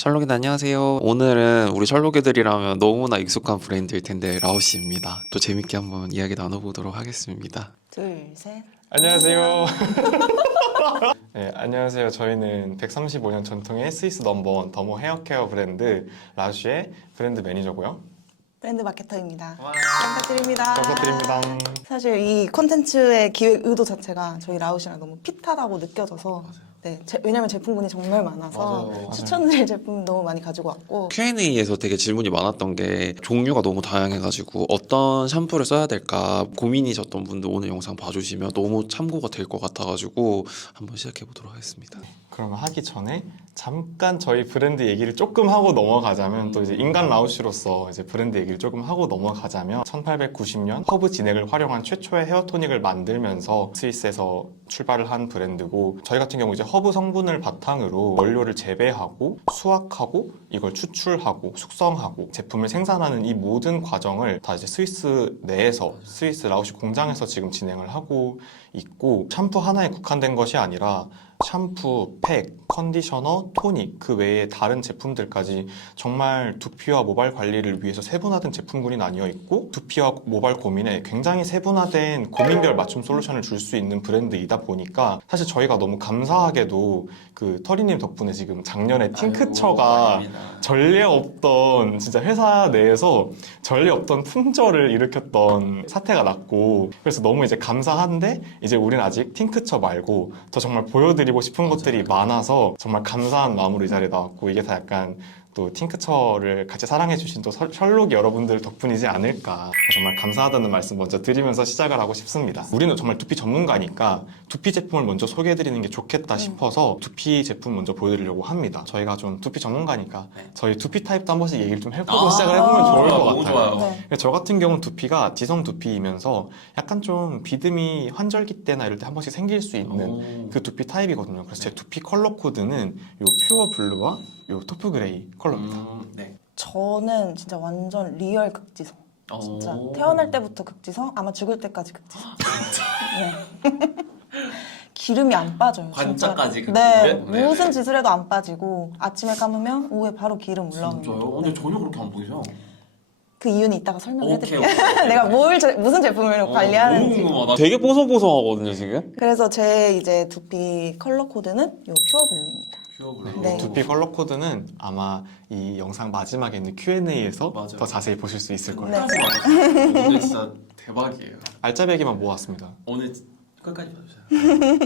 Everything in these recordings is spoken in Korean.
셜록이들 안녕하세요. 오늘은 우리 셜록이들이라면 너무나 익숙한 브랜드일 텐데 라우시입니다. 또 재밌게 한번 이야기 나눠보도록 하겠습니다. 둘, 셋. 안녕하세요. 네, 안녕하세요. 저희는 135년 전통의 스위스 넘버원 더모 헤어케어 브랜드 라쉬의 브랜드 매니저고요. 브랜드 마케터입니다. 부탁드립니다. 감사드립니다. 사실 이 콘텐츠의 기획 의도 자체가 저희 라우시랑 너무 핏하다고 느껴져서 네, 왜냐면 제품군이 정말 많아서 맞아요. 추천드릴 제품 너무 많이 가지고 왔고 Q&A에서 되게 질문이 많았던 게 종류가 너무 다양해가지고 어떤 샴푸를 써야 될까 고민이셨던 분들 오늘 영상 봐주시면 너무 참고가 될 것 같아가지고 한번 시작해보도록 하겠습니다. 그러면 하기 전에 잠깐 저희 브랜드 얘기를 조금 하고 넘어가자면 또 이제 인간 라우시로서 이제 브랜드 얘기를 조금 하고 넘어가자면 1890년 허브 진액을 활용한 최초의 헤어 토닉을 만들면서 스위스에서 출발을 한 브랜드고 저희 같은 경우 이제 허브 성분을 바탕으로 원료를 재배하고 수확하고 이걸 추출하고 숙성하고 제품을 생산하는 이 모든 과정을 다 이제 스위스 내에서 스위스 라우시 공장에서 지금 진행을 하고 있고 샴푸 하나에 국한된 것이 아니라 샴푸, 팩, 컨디셔너, 토닉 그 외에 다른 제품들까지 정말 두피와 모발 관리를 위해서 세분화된 제품군이 나뉘어 있고 두피와 모발 고민에 굉장히 세분화된 고민별 맞춤 솔루션을 줄 수 있는 브랜드이다 보니까 사실 저희가 너무 감사하게도 그 터리님 덕분에 지금 작년에 팅크처가 전례 없던 진짜 회사 내에서 전례 없던 품절을 일으켰던 사태가 났고 그래서 너무 이제 감사한데 이제 우린 아직 팅크처 말고 더 정말 보여드리고 싶은 것들이 많아서 정말 감사한 마음으로 이 자리에 나왔고 이게 다 약간 또 팅크처를 같이 사랑해주신 또 셜록 여러분들 덕분이지 않을까 정말 감사하다는 말씀 먼저 드리면서 시작을 하고 싶습니다. 우리는 정말 두피 전문가니까 두피 제품을 먼저 소개해드리는 게 좋겠다 싶어서 두피 제품 먼저 보여드리려고 합니다. 저희가 좀 두피 전문가니까 저희 두피 타입도 한 번씩 얘기를 좀 해보고 시작을 해보면 좋을 것 너무 같아요. 좋아요. 네. 저 같은 경우는 두피가 지성 두피이면서 약간 좀 비듬이 환절기 때나 이럴 때 한 번씩 생길 수 있는 그 두피 타입이거든요. 그래서 제 두피 컬러 코드는 요 퓨어 블루와 요 토프 그레이 컬러입니다. 네. 저는 진짜 완전 리얼 극지성. 진짜 태어날 때부터 극지성, 아마 죽을 때까지 극지성. 네. 기름이 안 빠져요. 관자까지 진짜. 네, 극지성? 네네. 무슨 짓을 해도 안 빠지고 아침에 감으면 오후에 바로 기름 올라오는 진짜요? 거. 근데 전혀 그렇게 안 보이죠? 그 이유는 이따가 설명해드릴게요. 오케이. 내가 무슨 제품을 너무 관리하는지. 궁금하다. 되게 뽀송뽀송하거든요 지금? 그래서 제 이제 두피 컬러 코드는 요 퓨어 블루입니다. 퓨어블루. 네. 두피 컬러 코드는 아마 이 영상 마지막에 있는 Q&A에서 맞아요. 더 자세히 보실 수 있을 거예요. 네. 오늘 진짜 대박이에요. 알짜배기만 모았습니다. 오늘 끝까지 봐주세요.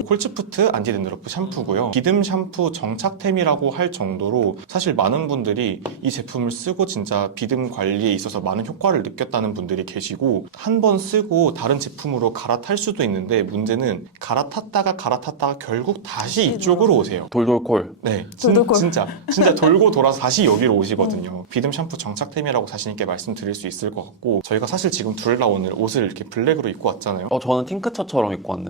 콜츠푸트 안티댄드러프 샴푸고요. 비듬 샴푸 정착템이라고 할 정도로 사실 많은 분들이 이 제품을 쓰고 진짜 비듬 관리에 있어서 많은 효과를 느꼈다는 분들이 계시고 한 번 쓰고 다른 제품으로 갈아탈 수도 있는데 문제는 갈아탔다가 결국 다시 이쪽으로 오세요. 돌돌콜. 네, 돌돌콜. 진짜 돌고 돌아서 다시 여기로 오시거든요. 비듬 샴푸 정착템이라고 자신 있게 말씀드릴 수 있을 것 같고 저희가 사실 지금 둘 다 오늘 옷을 이렇게 블랙으로 입고 왔잖아요. 저는 팅크처처럼 입고 왔는데.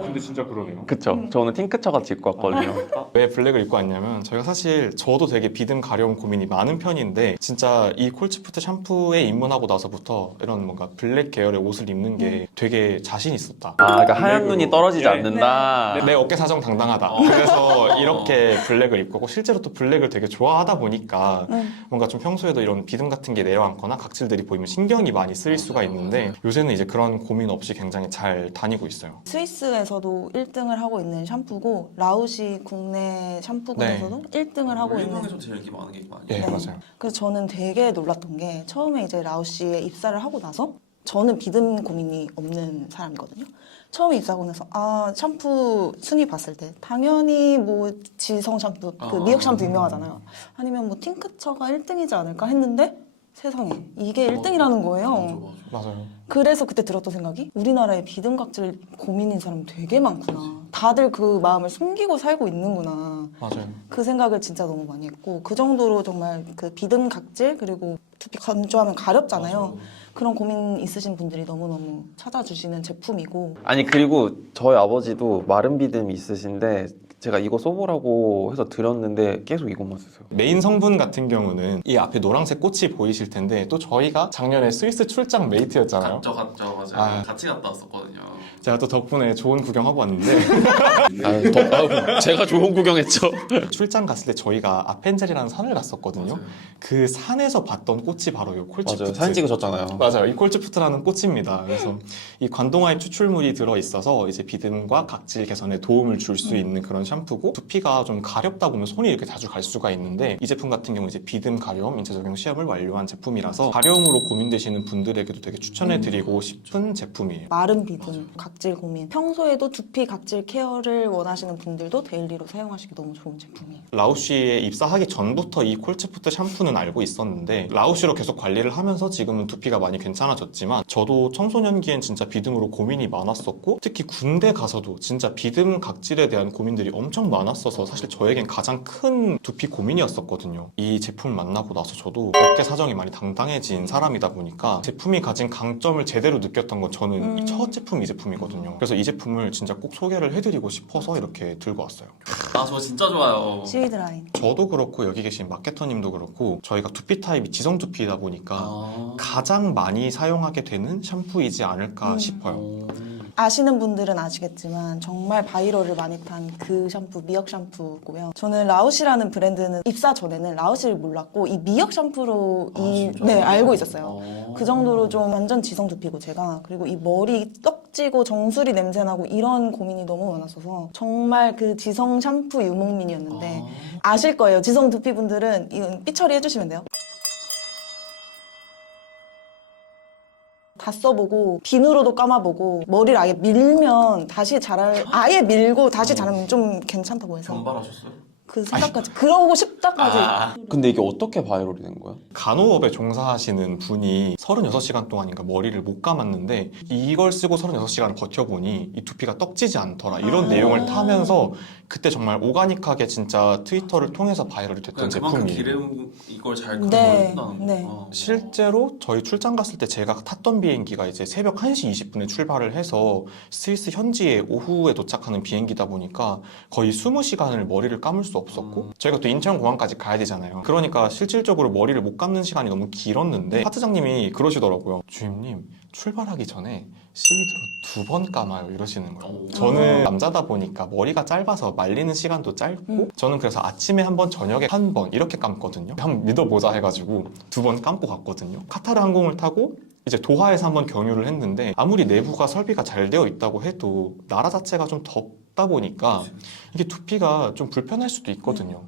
근데 진짜 그러네요. 그쵸? 저는 팅크처 같이 입고 왔거든요. 왜 블랙을 입고 왔냐면 저희가 사실 저도 되게 비듬 가려움 고민이 많은 편인데 진짜 이 콜츠푸트 샴푸에 입문하고 나서부터 이런 뭔가 블랙 계열의 옷을 입는 게 되게 자신 있었다. 그러니까 하얀 눈이 떨어지지 네. 않는다. 내 어깨 사정 당당하다. 그래서 이렇게 블랙을 입고 실제로 또 블랙을 되게 좋아하다 보니까 뭔가 좀 평소에도 이런 비듬 같은 게 내려앉거나 각질들이 보이면 신경이 많이 쓰일 수가 있는데 요새는 이제 그런 고민 없이 굉장히 잘 다니고 있어요. 스위스에서도 1등을 하고 있는 샴푸고 라우시 국내 샴푸군에서도 1등을 하고 있는. 올리브영에서 제일 인기 많은 게 이거 아니에요? 예, 네. 맞아요. 그래서 저는 되게 놀랐던 게 처음에 이제 라우시에 입사를 하고 나서 저는 비듬 고민이 없는 사람이거든요. 처음에 입사하고 나서 샴푸 순위 봤을 때 당연히 뭐 지성 샴푸 그 미역 샴푸 유명하잖아요. 아니면 뭐 팅크처가 1등이지 않을까 했는데 세상에 이게 1등이라는 거예요. 맞아요. 그래서 그때 들었던 생각이 우리나라에 비듬 각질 고민인 사람 되게 많구나. 다들 그 마음을 숨기고 살고 있는구나. 맞아요. 그 생각을 진짜 너무 많이 했고 그 정도로 정말 그 비듬 각질 그리고 두피 건조하면 가렵잖아요. 그런 고민 있으신 분들이 너무너무 찾아주시는 제품이고 아니 그리고 저희 아버지도 마른 비듬이 있으신데 제가 이거 써보라고 해서 드렸는데 계속 이것만 쓰세요. 메인 성분 같은 경우는 이 앞에 노란색 꽃이 보이실 텐데 또 저희가 작년에 스위스 출장 메이트였잖아요. 갔죠 맞아요. 아. 같이 갔다 왔었거든요. 제가 또 덕분에 좋은 구경하고 왔는데 제가 좋은 구경했죠. 출장 갔을 때 저희가 아펜젤이라는 산을 갔었거든요. 맞아요. 그 산에서 봤던 꽃이 바로 이 콜츠푸트. 맞아요. 사진 찍으셨잖아요. 맞아요. 이 콜츠푸트라는 꽃입니다. 그래서 이 관동화입 추출물이 들어있어서 이제 비듬과 각질 개선에 도움을 줄 수 있는 그런 샴푸고 두피가 좀 가렵다 보면 손이 이렇게 자주 갈 수가 있는데 이 제품 같은 경우 이제 비듬 가려움 인체 적용 시험을 완료한 제품이라서 가려움으로 고민되시는 분들에게도 되게 추천해드리고 싶은 제품이에요. 마른 비듬, 각질 고민. 평소에도 두피 각질 케어를 원하시는 분들도 데일리로 사용하시기 너무 좋은 제품이에요. 라우쉬에 입사하기 전부터 이 콜츠푸트 샴푸는 알고 있었는데 라우쉬로 계속 관리를 하면서 지금은 두피가 많이 괜찮아졌지만 저도 청소년기엔 진짜 비듬으로 고민이 많았었고 특히 군대 가서도 진짜 비듬 각질에 대한 고민들이 엄청 많았어서 사실 저에겐 가장 큰 두피 고민이었었거든요. 이 제품을 만나고 나서 저도 업계 사정이 많이 당당해진 사람이다 보니까 제품이 가진 강점을 제대로 느꼈던 건 저는 이 첫 제품 이 제품이거든요. 그래서 이 제품을 진짜 꼭 소개를 해드리고 싶어서 이렇게 들고 왔어요. 아 저 진짜 좋아요. 시위드 라인. 저도 그렇고 여기 계신 마케터님도 그렇고 저희가 두피 타입이 지성 두피이다 보니까 아. 가장 많이 사용하게 되는 샴푸이지 않을까 싶어요. 어. 아시는 분들은 아시겠지만 정말 바이럴을 많이 탄 그 샴푸, 미역 샴푸고요. 저는 라우시라는 브랜드는 입사 전에는 라우시를 몰랐고 이 미역 샴푸로 진짜요? 알고 있었어요. 어. 그 정도로 좀 완전 지성 두피고 제가 그리고 이 머리 떡지고 정수리 냄새 나고 이런 고민이 너무 많았어서 정말 그 지성 샴푸 유목민이었는데 아실 거예요. 지성 두피 분들은 이건 삐처리 해주시면 돼요. 다 써보고 비누로도 감아보고 머리를 아예 밀면 다시 자랄 아예 밀고 다시 자르면 좀 괜찮다고 해서 변발하셨어요? 그 생각까지 그러고 싶다까지 근데 이게 어떻게 바이럴이 된 거야? 간호업에 종사하시는 분이 36시간 동안인가 머리를 못 감았는데 이걸 쓰고 36시간을 버텨보니 이 두피가 떡지지 않더라 이런 내용을 타면서 그때 정말 오가닉하게 진짜 트위터를 통해서 바이럴이 됐던 그만큼 제품이에요. 기름 이걸 잘 네, 끄는다는 네. 거구나. 실제로 저희 출장 갔을 때 제가 탔던 비행기가 이제 새벽 1시 20분에 출발을 해서 스위스 현지에 오후에 도착하는 비행기다 보니까 거의 20시간을 머리를 감을 수 없었고 저희가 또 인천공항까지 가야 되잖아요. 그러니까 실질적으로 머리를 못 감는 시간이 너무 길었는데 파트장님이 그러시더라고요. 주임님 출발하기 전에 시위드로 2번 감아요 이러시는 거예요. 오. 저는 남자다 보니까 머리가 짧아서 말리는 시간도 짧고 저는 그래서 아침에 한 번 저녁에 한 번 이렇게 감거든요. 한번 믿어보자 해가지고 2번 감고 갔거든요. 카타르 항공을 타고 이제 도하에서 한번 경유를 했는데 아무리 내부가 설비가 잘 되어 있다고 해도 나라 자체가 좀 덥다 보니까 이게 두피가 좀 불편할 수도 있거든요.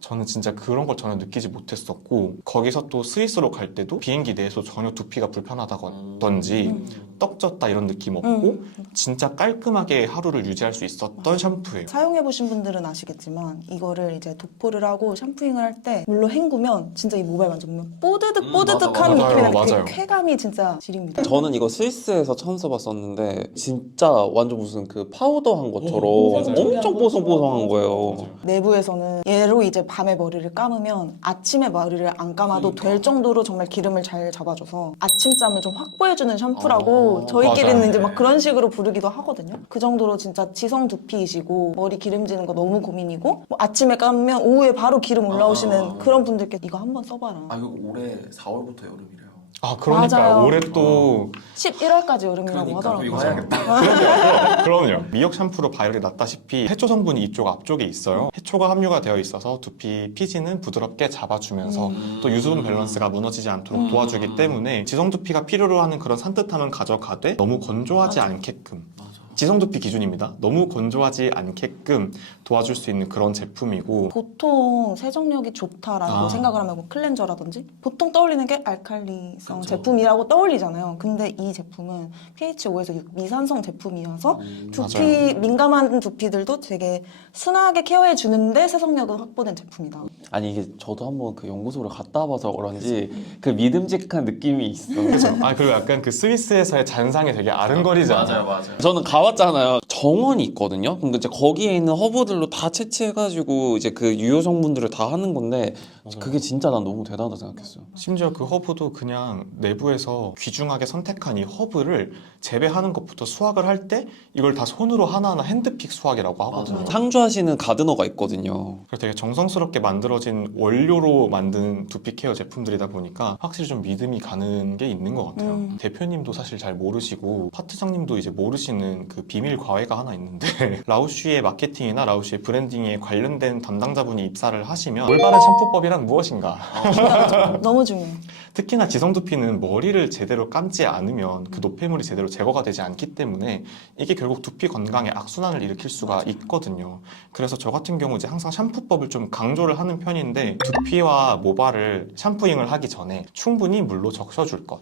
저는 진짜 그런 걸 전혀 느끼지 못했었고 거기서 또 스위스로 갈 때도 비행기 내에서 전혀 두피가 불편하다든지 떡졌다 이런 느낌 없고 진짜 깔끔하게 하루를 유지할 수 있었던 샴푸예요. 사용해보신 분들은 아시겠지만 이거를 이제 도포를 하고 샴푸잉을 할 때 물로 헹구면 진짜 이 모발 만져보면 뽀드득 뽀드득한 맞아, 느낌이 맞아요. 그 쾌감이 진짜 지립니다. 저는 이거 스위스에서 처음 써봤었는데 진짜 완전 무슨 그 파우더한 것처럼 맞아요. 엄청 뽀송뽀송한 거예요. 내부에서는 얘로 이제 밤에 머리를 감으면 아침에 머리를 안 감아도 될 정도로 정말 기름을 잘 잡아줘서 아침잠을 좀 확보해주는 샴푸라고 저희끼리는 맞아요. 이제 막 그런 식으로 부르기도 하거든요. 그 정도로 진짜 지성 두피이시고 머리 기름지는 거 너무 고민이고 뭐 아침에 감으면 오후에 바로 기름 올라오시는 그런 분들께 이거 한번 써봐라. 아 이거 올해 4월부터 여름이래요. 아 그러니까 맞아요. 올해 또 11월까지 여름이라고 그러니까 하더라고요. 이거 해야겠다. 그럼요. 미역 샴푸로 바이럴이 났다시피 해초 성분이 이쪽 앞쪽에 있어요. 해초가 함유가 되어 있어서 두피 피지는 부드럽게 잡아주면서 또 유수분 밸런스가 무너지지 않도록 도와주기 때문에 지성 두피가 필요로 하는 그런 산뜻함은 가져가되 너무 건조하지 않게끔 맞아. 지성 두피 기준입니다. 너무 건조하지 않게끔 도와줄 수 있는 그런 제품이고 보통 세정력이 좋다라고 생각을 하면 뭐 클렌저라든지 보통 떠올리는 게 알칼리성 그쵸. 제품이라고 떠올리잖아요. 근데 이 제품은 pH 5에서 6 미산성 제품이어서 두피 맞아요. 민감한 두피들도 되게 순하게 케어해 주는데 세정력은 확보된 제품이다. 아니 이게 저도 한번 그 연구소를 갔다 와서 그런지 그 믿음직한 느낌이 있어. 그렇죠. 아 그리고 약간 그 스위스에서의 잔상이 되게 아른거리잖아요. 맞아요. 저는 가을 나왔잖아요. 정원이 있거든요. 그러니까 이제 거기에 있는 허브들로 다 채취해가지고 이제 그 유효 성분들을 다 하는 건데 그게 진짜 난 너무 대단하다 생각했어요. 심지어 그 허브도 그냥 내부에서 귀중하게 선택한 이 허브를 재배하는 것부터 수확을 할 때 이걸 다 손으로 하나하나 핸드픽 수확이라고 하거든요. 맞아요. 상주하시는 가드너가 있거든요. 그래서 되게 정성스럽게 만들어진 원료로 만든 두피 케어 제품들이다 보니까 확실히 좀 믿음이 가는 게 있는 것 같아요. 대표님도 사실 잘 모르시고 파트장님도 이제 모르시는 그 비밀 과외가 하나 있는데 라우쉬의 마케팅이나 라우쉬의 브랜딩에 관련된 담당자분이 입사를 하시면 올바른 샴푸법이란 무엇인가? 중요하죠. 너무 중요해요. 특히나 지성두피는 머리를 제대로 감지 않으면 그 노폐물이 제대로 제거가 되지 않기 때문에 이게 결국 두피 건강에 악순환을 일으킬 수가 있거든요. 그래서 저 같은 경우 이제 항상 샴푸법을 좀 강조를 하는 편인데 두피와 모발을 샴푸잉을 하기 전에 충분히 물로 적셔줄 것.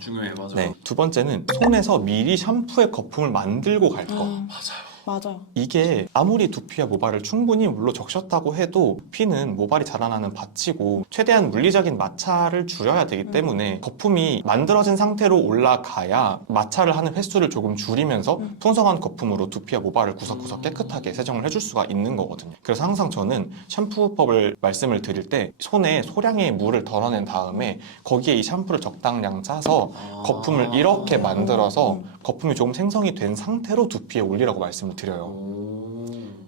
중요해 맞아. 네. 두 번째는 손에서 미리 샴푸의 거품을 만들고 갈 것. 맞아요. 맞아요. 이게 아무리 두피와 모발을 충분히 물로 적셨다고 해도 두피는 모발이 자라나는 밭이고 최대한 물리적인 마찰을 줄여야 되기 때문에 거품이 만들어진 상태로 올라가야 마찰을 하는 횟수를 조금 줄이면서 풍성한 거품으로 두피와 모발을 구석구석 깨끗하게 세정을 해줄 수가 있는 거거든요. 그래서 항상 저는 샴푸법을 말씀을 드릴 때 손에 소량의 물을 덜어낸 다음에 거기에 이 샴푸를 적당량 짜서 거품을 이렇게 만들어서 거품이 조금 생성이 된 상태로 두피에 올리라고 말씀을 드려요.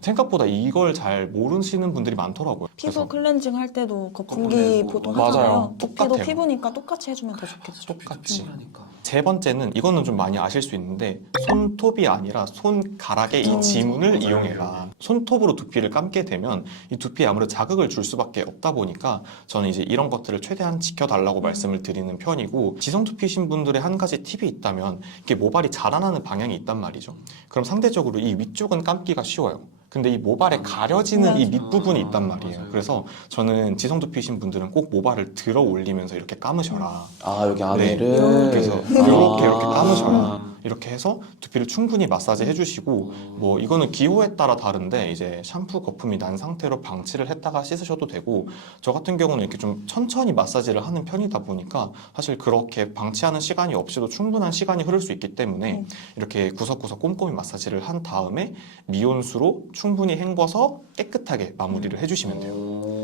생각보다 이걸 잘 모르시는 분들이 많더라고요. 피부 그래서 클렌징 할 때도 거품기 거품 보통 맞아요. 하잖아요. 두피도 똑같아요. 피부니까 똑같이 해주면 더 좋겠죠. 똑같이. 하니까. 세 번째는 이거는 좀 많이 아실 수 있는데 손톱이 아니라 손가락의 이 지문을 맞아요. 이용해라. 손톱으로 두피를 감게 되면 이 두피에 아무래도 자극을 줄 수밖에 없다 보니까 저는 이제 이런 것들을 최대한 지켜달라고 말씀을 드리는 편이고 지성두피신 분들의 한 가지 팁이 있다면 이게 모발이 자라나는 방향이 있단 말이죠. 그럼 상대적으로 이 위쪽은 감기가 쉬워요. 근데 이 모발에 가려지는 이 밑부분이 있단 말이에요. 맞아요. 그래서 저는 지성두피신 분들은 꼭 모발을 들어 올리면서 이렇게 감으셔라. 아 여기 네. 안에를 그래서 아. 이렇게 감으셔라. 이렇게 해서 두피를 충분히 마사지 해주시고 뭐 이거는 기호에 따라 다른데 이제 샴푸 거품이 난 상태로 방치를 했다가 씻으셔도 되고 저 같은 경우는 이렇게 좀 천천히 마사지를 하는 편이다 보니까 사실 그렇게 방치하는 시간이 없이도 충분한 시간이 흐를 수 있기 때문에 이렇게 구석구석 꼼꼼히 마사지를 한 다음에 미온수로 충분히 헹궈서 깨끗하게 마무리를 해주시면 돼요.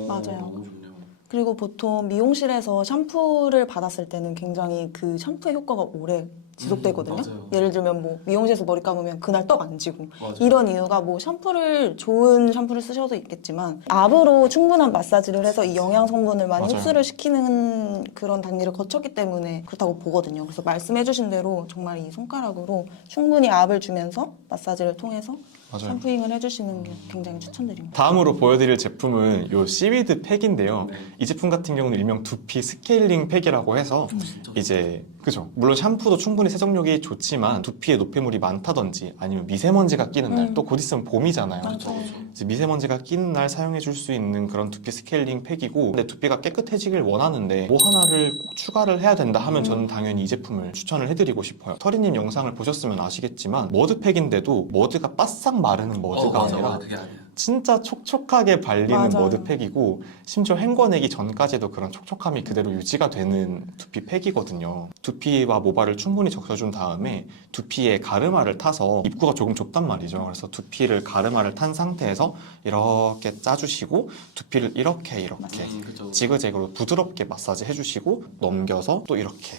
맞아요. 너무 좋네요. 그리고 보통 미용실에서 샴푸를 받았을 때는 굉장히 그 샴푸의 효과가 오래 지속되거든요. 맞아요. 예를 들면 뭐 미용실에서 머리 감으면 그날 떡 안 지고 맞아요. 이런 이유가 뭐 샴푸를 좋은 샴푸를 쓰셔도 있겠지만 압으로 충분한 마사지를 해서 이 영양 성분을 많이 맞아요. 흡수를 시키는 그런 단계를 거쳤기 때문에 그렇다고 보거든요. 그래서 말씀해주신 대로 정말 이 손가락으로 충분히 압을 주면서 마사지를 통해서 맞아요. 샴푸잉을 해주시는 게 굉장히 추천드립니다. 다음으로 보여드릴 제품은 요 시위드 팩인데요. 네. 이 제품 같은 경우는 일명 두피 스케일링 팩이라고 해서 진짜 이제 그죠. 물론 샴푸도 충분히 세정력이 좋지만 두피에 노폐물이 많다든지 아니면 미세먼지가 끼는 날 또 곧 있으면 봄이잖아요. 그렇죠, 그렇죠. 이제 미세먼지가 끼는 날 사용해 줄 수 있는 그런 두피 스케일링 팩이고 내 두피가 깨끗해지길 원하는데 뭐 하나를 꼭 추가를 해야 된다 하면 저는 당연히 이 제품을 추천을 해드리고 싶어요. 터리님 영상을 보셨으면 아시겠지만 머드팩인데도 머드가 바싹 마르는 머드가 맞아, 아니라 맞아, 그게 아니에요. 진짜 촉촉하게 발리는 맞아요. 머드팩이고 심지어 헹궈내기 전까지도 그런 촉촉함이 그대로 유지가 되는 두피 팩이거든요. 두피와 모발을 충분히 적셔준 다음에 두피에 가르마를 타서 입구가 조금 좁단 말이죠. 그래서 두피를 가르마를 탄 상태에서 이렇게 짜주시고 두피를 이렇게 그렇죠. 지그재그로 부드럽게 마사지 해주시고 넘겨서 또 이렇게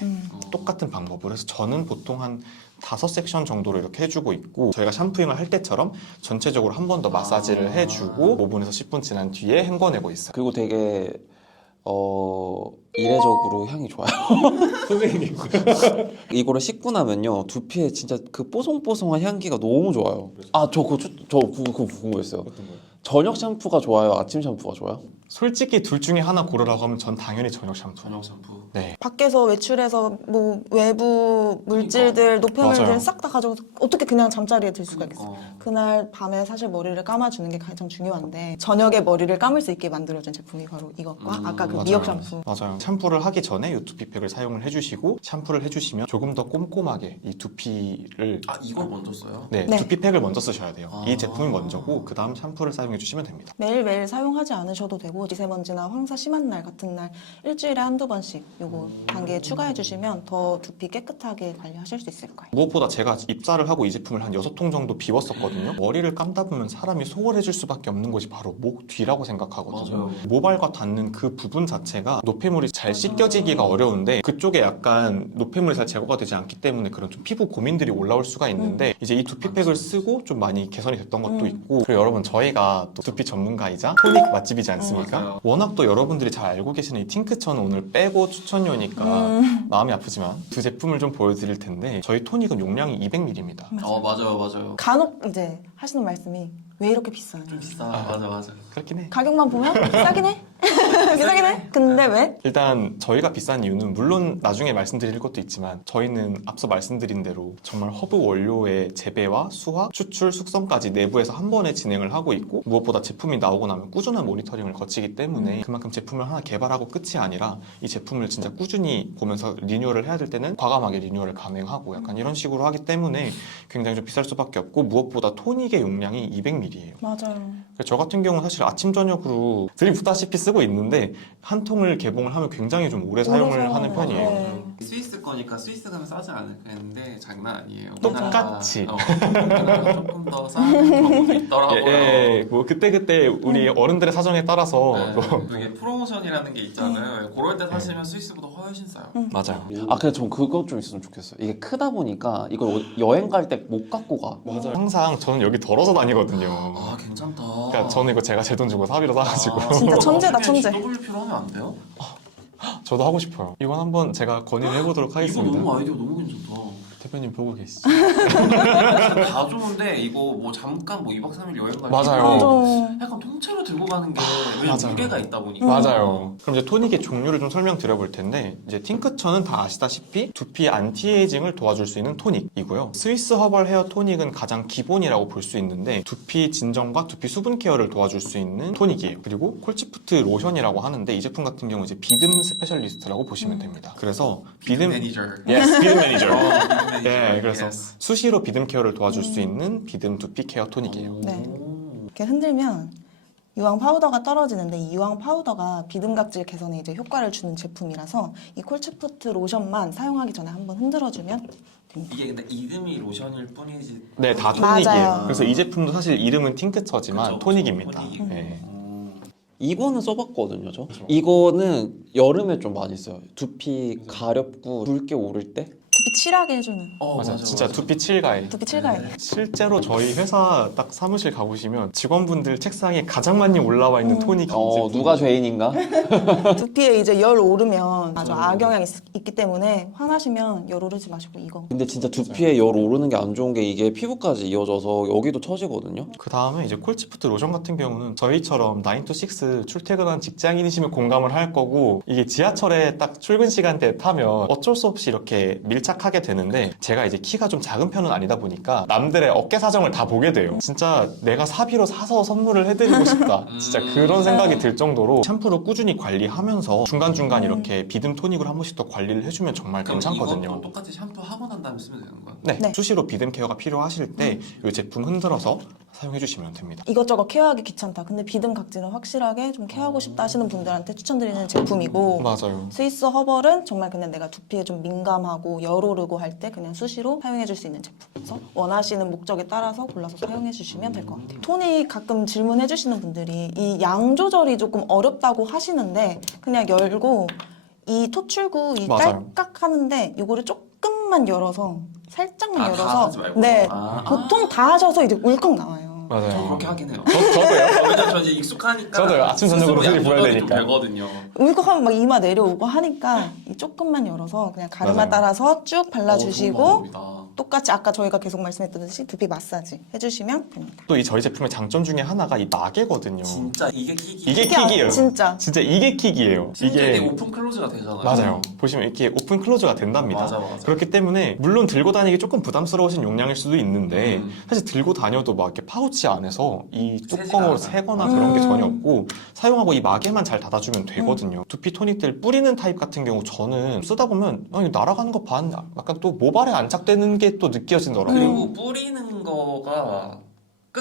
똑같은 방법으로 해서 저는 보통 한 5섹션 정도로 이렇게 해주고 있고 저희가 샴푸잉을 할 때처럼 전체적으로 한 번 더 마사지를 해주고 5분에서 10분 지난 뒤에 헹궈내고 있어요. 그리고 되게 이례적으로 향이 좋아요. 선생님 이거를 씻고 나면요 두피에 진짜 그 뽀송뽀송한 향기가 너무 좋아요. 아 저 그거 궁금했어요. 저녁 샴푸가 좋아요? 아침 샴푸가 좋아요? 솔직히 둘 중에 하나 고르라고 하면 전 당연히 저녁 샴푸. 저녁 샴푸. 네. 밖에서 외출해서 뭐 외부 물질들, 노폐물들 맞아요. 싹 다 가져가서 어떻게 그냥 잠자리에 들 수가 있겠어요. 어. 그날 밤에 사실 머리를 감아주는 게 가장 중요한데 저녁에 머리를 감을 수 있게 만들어준 제품이 바로 이것과 아까 그 맞아요. 미역 샴푸. 맞아요. 샴푸를 하기 전에 이 두피팩을 사용을 해주시고 샴푸를 해주시면 조금 더 꼼꼼하게 이 두피를 아 이걸 먼저 써요? 네, 네. 두피팩을 먼저 쓰셔야 돼요. 아. 이 제품이 먼저고 그 다음 샴푸를 사용해 사용해 주시면 됩니다. 매일매일 사용하지 않으셔도 되고 미세먼지나 황사 심한 날 같은 날 일주일에 한두 번씩 요거 단계에 추가해 주시면 더 두피 깨끗하게 관리하실 수 있을 거예요. 무엇보다 제가 입사를 하고 이 제품을 한 6통 정도 비웠었거든요. 머리를 감다 보면 사람이 소홀해질 수밖에 없는 곳이 바로 목 뒤라고 생각하거든요. 맞아요. 모발과 닿는 그 부분 자체가 노폐물이 잘 씻겨지기가 어려운데 그쪽에 약간 노폐물이 잘 제거가 되지 않기 때문에 그런 좀 피부 고민들이 올라올 수가 있는데 이제 이 두피팩을 쓰고 좀 많이 개선이 됐던 것도 있고 그리고 여러분 저희가 또 두피 전문가이자 토닉 맛집이지 않습니까? 맞아요. 워낙 또 여러분들이 잘 알고 계시는 이 팅크천은 오늘 빼고 추천료니까 마음이 아프지만 두 제품을 좀 보여드릴 텐데 저희 토닉은 용량이 200ml입니다. 맞아요. 간혹 이제 하시는 말씀이 왜 이렇게 비싸냐. 비싸. 맞아. 그렇긴 해. 가격만 보면 비싸긴 해. 비싸긴 해. 근데 왜? 일단 저희가 비싼 이유는 물론 나중에 말씀드릴 것도 있지만 저희는 앞서 말씀드린 대로 정말 허브 원료의 재배와 수확, 추출, 숙성까지 내부에서 한 번에 진행을 하고 있고 무엇보다 제품이 나오고 나면 꾸준한 모니터링을 거치기 때문에 그만큼 제품을 하나 개발하고 끝이 아니라 이 제품을 진짜 꾸준히 보면서 리뉴얼을 해야 될 때는 과감하게 리뉴얼을 감행하고 약간 이런 식으로 하기 때문에 굉장히 좀 비쌀 수밖에 없고 무엇보다 토닉의 용량이 200ml예요. 맞아요. 저 같은 경우는 사실 아침 저녁으로 들이붓다시피 쓰고 있는데 한 통을 개봉을 하면 굉장히 좀 오래 사용을 하는 편이에요. 네. 스위스 거니까 스위스 가면 싸지 않을까 했는데 장난 아니에요. 똑같이. 우리나라가 조금 더 싼 경우도 있더라고요. 뭐 그때 우리 어른들의 사정에 따라서 네, 이게 프로모션이라는 게 있잖아요. 그럴 때 사시면 스위스보다 훨씬 싸요. 맞아요. 아 근데 전 그거 좀 있으면 좋겠어요. 이게 크다 보니까 이걸 여행 갈 때 못 갖고 가. 맞아요. 항상 저는 여기 덜어서 다니거든요. 아 괜찮다. 그러니까 저는 이거 제가 제 돈 주고 사비로 사가지고 진짜 천재다, 천재. WP로 하면 안 돼요? 저도 하고 싶어요. 이건 한번 제가 건의를 해보도록 이거 하겠습니다. 너무 아이디어 너무 괜찮다. 대표님 보고 계시죠? 다 좋은데 이거 뭐 잠깐 뭐 2박 3일 여행 갈 맞아요. 맞아. 약간 통째로 들고 가는 게 왜냐면 맞아요. 무게가 있다 보니까 맞아요. 그럼 이제 토닉의 종류를 좀 설명드려볼 텐데 이제 팅크천은 다 아시다시피 두피 안티에이징을 도와줄 수 있는 토닉이고요. 스위스 허벌 헤어 토닉은 가장 기본이라고 볼 수 있는데 두피 진정과 두피 수분 케어를 도와줄 수 있는 토닉이에요. 그리고 콜치푸트 로션이라고 하는데 이 제품 같은 경우 이제 비듬 스페셜리스트라고 보시면 됩니다. 그래서 비듬 매니저. Yes, 비듬 매니저. 매니저. 네, 그래서 Yes. 수시로 비듬 케어를 도와줄 수 있는 비듬 두피 케어 토닉이에요. 네. 이렇게 흔들면 유황 파우더가 떨어지는데 이 유황 파우더가 비듬각질 개선에 이제 효과를 주는 제품이라서 이 콜츠푸트 로션만 사용하기 전에 한번 흔들어주면 됩니다. 이게 근데 이름이 로션일 뿐이지. 네, 다 맞아요. 토닉이에요. 그래서 이 제품도 사실 이름은 팅크처지만 그쵸, 토닉입니다. 토닉이고. 네. 이거는 써봤거든요, 저. 이거는 여름에 좀 많이 써요. 두피 가렵고 붉게 오를 때. 두피 칠하게 해주는 맞아요. 진짜 두피 칠가에. 두피 칠가예요. 실제로 저희 회사 딱 사무실 가보시면 직원분들 책상에 가장 많이 올라와 있는 토닉이 누가 죄인인가? 두피에 이제 열 오르면 아주 악영향이 있기 때문에 화나시면 열 오르지 마시고 이거. 근데 진짜 두피에 열 오르는 게 안 좋은 게 이게 피부까지 이어져서 여기도 처지거든요. 그 다음에 이제 콜치푸트 로션 같은 경우는 저희처럼 9to6 출퇴근한 직장인이시면 공감을 할 거고 이게 지하철에 딱 출근 시간대에 타면 어쩔 수 없이 이렇게 밀착하게 되는데 제가 이제 키가 좀 작은 편은 아니다 보니까 남들의 어깨 사정을 다 보게 돼요. 진짜 내가 사비로 사서 선물을 해드리고 싶다. 진짜 그런 생각이 들 정도로 샴푸를 꾸준히 관리하면서 중간중간 이렇게 비듬 토닉으로 한 번씩 더 관리를 해주면 정말 그럼 괜찮거든요. 이것도 똑같이 샴푸 하고 난 다음에 쓰면 되는 거야? 네, 네. 수시로 비듬 케어가 필요하실 때 이 제품 흔들어서 사용해 주시면 됩니다. 이것저것 케어하기 귀찮다. 근데 비듬 각질은 확실하게 좀 케어하고 싶다 하시는 분들한테 추천드리는 제품이고 맞아요. 스위스 허벌은 정말 그냥 내가 두피에 좀 민감하고 열 오르고 할 때 그냥 수시로 사용해 줄 수 있는 제품. 그래서 원하시는 목적에 따라서 골라서 사용해 주시면 될 것 같아요. 토닉 가끔 질문해 주시는 분들이 이 양 조절이 조금 어렵다고 하시는데 그냥 열고 이 토출구 이 맞아요. 딸깍 하는데 이거를 조금만 열어서 살짝만 다 열어서 하지 말고. 네 아. 보통 다 하셔서 이제 울컥 나와요. 저 맞아요. 그렇게 하긴 해요. 저도요. 왜냐면 저 이제 익숙하니까. 저도요. 아침, 저녁으로 스스로 손이 부어야 양조절이 좀 되니까. 되거든요. 울컥하면 막 이마 내려오고 하니까 이 조금만 열어서 그냥 가르마 맞아요. 따라서 쭉 좋은 발라주시고 방법이다. 똑같이 아까 저희가 계속 말씀했듯이 두피 마사지 해주시면 됩니다. 또 이 저희 제품의 장점 중에 하나가 이 마개거든요. 진짜 이게 킥이. 이게 킥이에요. 진짜. 진짜 이게 킥이에요. 이게 오픈 클로즈가 되잖아요. 맞아요. 보시면 이렇게 오픈 클로즈가 된답니다. 맞아. 그렇기 때문에 물론 들고 다니기 조금 부담스러우신 용량일 수도 있는데 음. 사실 들고 다녀도 막 이렇게 파우치 안에서 이 새지가 뚜껑으로 않아요. 새거나 그런 게 전혀 없고 사용하고 이 마개만 잘 닫아주면 되거든요. 두피 토닉들 뿌리는 타입 같은 경우 저는 쓰다 보면 이거 날아가는 거 반 약간 또 모발에 안착되는 게 또 느껴지더라고요. 그리고 뿌리는 거가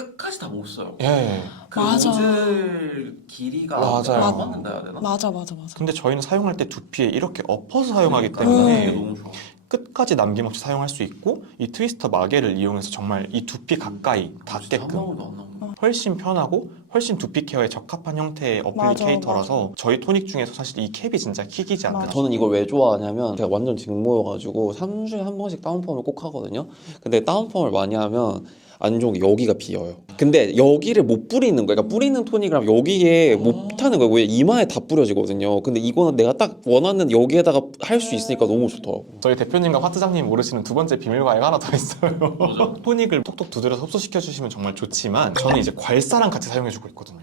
끝까지 다 못 써요. 예. 그 맞아. 노즐 길이가 맞아요. 안 맞는다 해야 되나? 맞아. 근데 저희는 사용할 때 두피에 이렇게 엎어서 사용하기 그러니까 이게 때문에 너무 좋아. 끝까지 남김없이 사용할 수 있고 이 트위스터 마개를 이용해서 정말 이 두피 가까이 진짜 한 닿게끔 방울도 안 나오는 거. 훨씬 편하고 훨씬 두피 케어에 적합한 형태의 어플리케이터라서 저희 토닉 중에서 사실 이 캡이 진짜 킥이지 않나. 맞아. 저는 이걸 왜 좋아하냐면 제가 완전 직모여가지고 3주에 한 번씩 다운펌을 꼭 하거든요. 근데 다운펌을 많이 하면 안 좋은 게 여기가 비어요. 근데 여기를 못 뿌리는 거예요. 그러니까 뿌리는 토닉을 하면 여기에 못 하는 거예요. 왜 이마에 다 뿌려지거든요. 근데 이거는 내가 딱 원하는 여기에다가 할 수 있으니까 너무 좋더라고요. 저희 대표님과 화트장님 모르시는 두 번째 비밀과외가 하나 더 있어요. 뭐죠? 토닉을 톡톡 두드려서 흡수시켜 주시면 정말 좋지만 저는 이제 괄사랑 같이 사용해 주고 있거든요.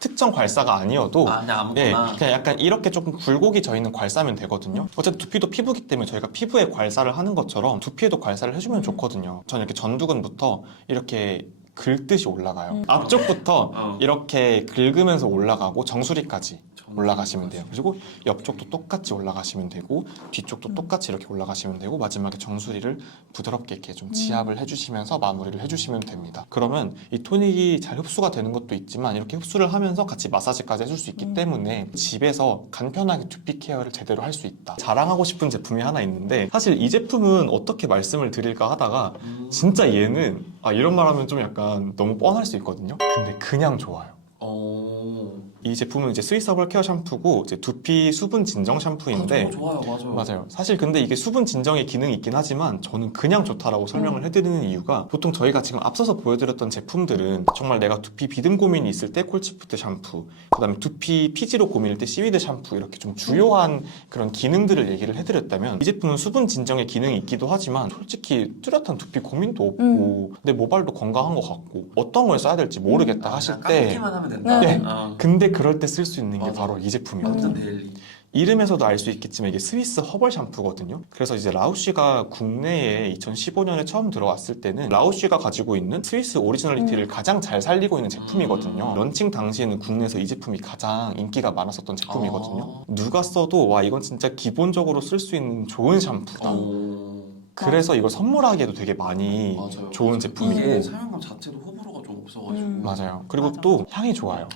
특정 괄사가 아니어도 아, 그냥 예, 아무거나. 그냥 약간 이렇게 조금 굴곡이 져 있는 괄사면 되거든요. 어쨌든 두피도 피부기 때문에 저희가 피부에 괄사를 하는 것처럼 두피에도 괄사를 해주면 좋거든요. 저는 이렇게 전두근부터 이렇게 긁듯이 올라가요. 앞쪽부터 어. 이렇게 긁으면서 올라가고 정수리까지 올라가시면 돼요. 그리고 옆쪽도 똑같이 올라가시면 되고 뒤쪽도 똑같이 이렇게 올라가시면 되고 마지막에 정수리를 부드럽게 이렇게 좀 지압을 해주시면서 마무리를 해주시면 됩니다. 그러면 이 토닉이 잘 흡수가 되는 것도 있지만 이렇게 흡수를 하면서 같이 마사지까지 해줄 수 있기 때문에 집에서 간편하게 두피 케어를 제대로 할 수 있다. 자랑하고 싶은 제품이 하나 있는데 사실 이 제품은 어떻게 말씀을 드릴까 하다가 진짜 얘는 이런 말 하면 좀 약간 너무 뻔할 수 있거든요. 근데 그냥 좋아요. 이 제품은 이제 스위스 허벌 케어 샴푸고 이제 두피 수분 진정 샴푸인데 좋아요, 맞아요. 맞아요. 사실 근데 이게 수분 진정의 기능이 있긴 하지만 저는 그냥 좋다라고 설명을 해드리는 이유가 보통 저희가 지금 앞서서 보여드렸던 제품들은 정말 내가 두피 비듬 고민이 있을 때 콜치푸트 샴푸, 그다음에 두피 피지로 고민일 때 시위드 샴푸 이렇게 좀 주요한 그런 기능들을 얘기를 해드렸다면 이 제품은 수분 진정의 기능이 있기도 하지만 솔직히 뚜렷한 두피 고민도 없고 내 모발도 건강한 것 같고 어떤 걸 써야 될지 모르겠다 하실 때 깎기만 하면 된다. 네. 어. 근데 그럴 때 쓸 수 있는 게 맞아. 바로 이 제품이거든요. 완전 데일리. 이름에서도 알 수 있겠지만 이게 스위스 허벌 샴푸거든요. 그래서 이제 라우쉬가 국내에 2015년에 처음 들어왔을 때는 라우쉬가 가지고 있는 스위스 오리지널리티를 가장 잘 살리고 있는 제품이거든요. 런칭 당시에는 국내에서 이 제품이 가장 인기가 많았었던 제품이거든요. 누가 써도 와 이건 진짜 기본적으로 쓸 수 있는 좋은 샴푸다. 그래서 이걸 선물하기에도 되게 많이 맞아요. 좋은 제품이고 이게 사용감 자체도 호불호가 좀 없어가지고. 맞아요. 그리고 맞아. 또 향이 좋아요.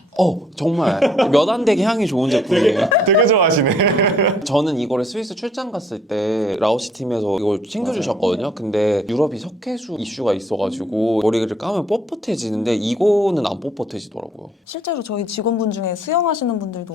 정말 몇 안 되게 향이 좋은 제품이에요. 되게 좋아하시네. 저는 이거를 스위스 출장 갔을 때 라오시 팀에서 이걸 챙겨주셨거든요. 근데 유럽이 석회수 이슈가 있어가지고 머리를 감으면 뻣뻣해지는데 이거는 안 뻣뻣해지더라고요. 실제로 저희 직원분 중에 수영하시는 분들도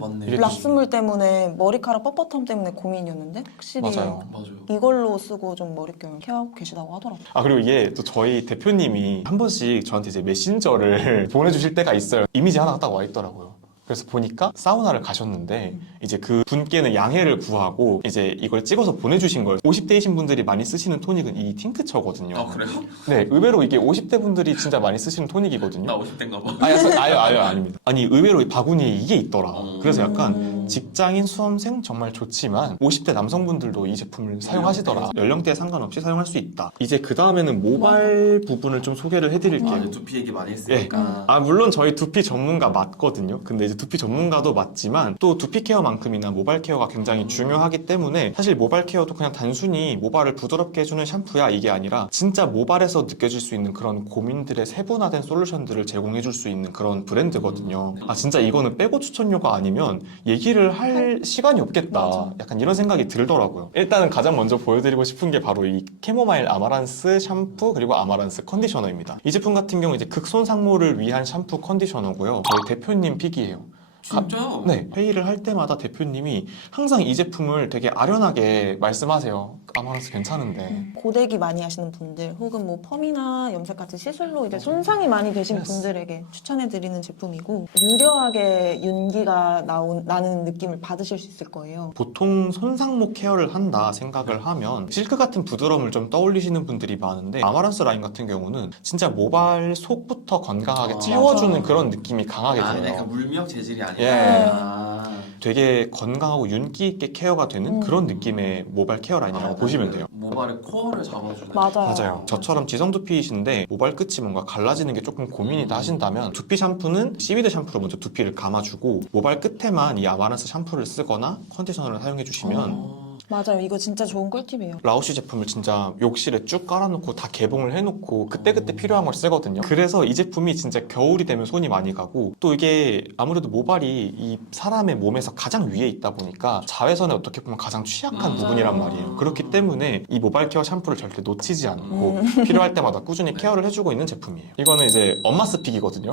맞네. 이렇게 락스물 때문에 머리카락 뻣뻣함 때문에 고민이었는데 확실히 맞아요. 맞아요. 이걸로 쓰고 좀 머릿결 케어하고 계시다고 하더라고요. 그리고 이게 또 저희 대표님이 한 번씩 저한테 이제 메신저를 보내주실 때가 있어요. 이미지 하나가 딱 와 있더라고요. 그래서 보니까 사우나를 가셨는데 이제 그 분께는 양해를 구하고 이제 이걸 찍어서 보내주신 거예요. 50대이신 분들이 많이 쓰시는 토닉은 이 틴크처거든요. 아, 그래요? 네, 의외로 이게 50대 분들이 진짜 많이 쓰시는 토닉이거든요. 나 50대인가 봐. 아유, 아닙니다. 아니, 의외로 이 바구니에 이게 있더라. 그래서 약간 직장인, 수험생 정말 좋지만 50대 남성분들도 이 제품을 사용하시더라. 연령대에 상관없이 사용할 수 있다. 이제 그 다음에는 모발 부분을 좀 소개를 해드릴게요. 두피 얘기 많이 했으니까. 물론 저희 두피 전문가 맞거든요. 근데 이제 두피 전문가도 맞지만 또 두피 케어만큼이나 모발 케어가 굉장히 중요하기 때문에 사실 모발 케어도 그냥 단순히 모발을 부드럽게 해주는 샴푸야 이게 아니라 진짜 모발에서 느껴질 수 있는 그런 고민들의 세분화된 솔루션들을 제공해줄 수 있는 그런 브랜드거든요. 진짜 이거는 빼고 추천료가 아니면 얘기를 할 시간이 없겠다. 맞아. 약간 이런 생각이 들더라고요. 일단은 가장 먼저 보여드리고 싶은 게 바로 이 캐모마일 아마란스 샴푸 그리고 아마란스 컨디셔너입니다. 이 제품 같은 경우 이제 극손 상모를 위한 샴푸 컨디셔너고요. 저희 대표님 픽이에요. 진짜요? 네, 회의를 할 때마다 대표님이 항상 이 제품을 되게 아련하게 말씀하세요. 아마란스 괜찮은데. 고데기 많이 하시는 분들 혹은 뭐 펌이나 염색 같은 시술로 이제 손상이 많이 되신 Yes. 분들에게 추천해드리는 제품이고 유려하게 윤기가 나는 느낌을 받으실 수 있을 거예요. 보통 손상모 케어를 한다 생각을 하면 실크 같은 부드러움을 좀 떠올리시는 분들이 많은데 아마란스 라인 같은 경우는 진짜 모발 속부터 건강하게 채워주는 맞아. 그런 느낌이 강하게 아, 들어요. 그러니까 물미역 재질이 아니라. 예. 아. 되게 건강하고 윤기 있게 케어가 되는 그런 느낌의 모발 케어 라인이라고 보시면 돼요. 모발의 코어를 잡아주는. 맞아요. 저처럼 지성 두피이신데 모발 끝이 뭔가 갈라지는 게 조금 고민이다 하신다면 두피 샴푸는 시위드 샴푸로 먼저 두피를 감아주고 모발 끝에만 이 아마란스 샴푸를 쓰거나 컨디셔너를 사용해 주시면 맞아요. 이거 진짜 좋은 꿀팁이에요. 라우쉬 제품을 진짜 욕실에 쭉 깔아놓고 다 개봉을 해놓고 그때그때 필요한 걸 쓰거든요. 그래서 이 제품이 진짜 겨울이 되면 손이 많이 가고 또 이게 아무래도 모발이 이 사람의 몸에서 가장 위에 있다 보니까 자외선에 어떻게 보면 가장 취약한 부분이란 말이에요. 그렇기 때문에 이 모발 케어 샴푸를 절대 놓치지 않고 필요할 때마다 꾸준히 케어를 해주고 있는 제품이에요. 이거는 이제 엄마 스픽이거든요.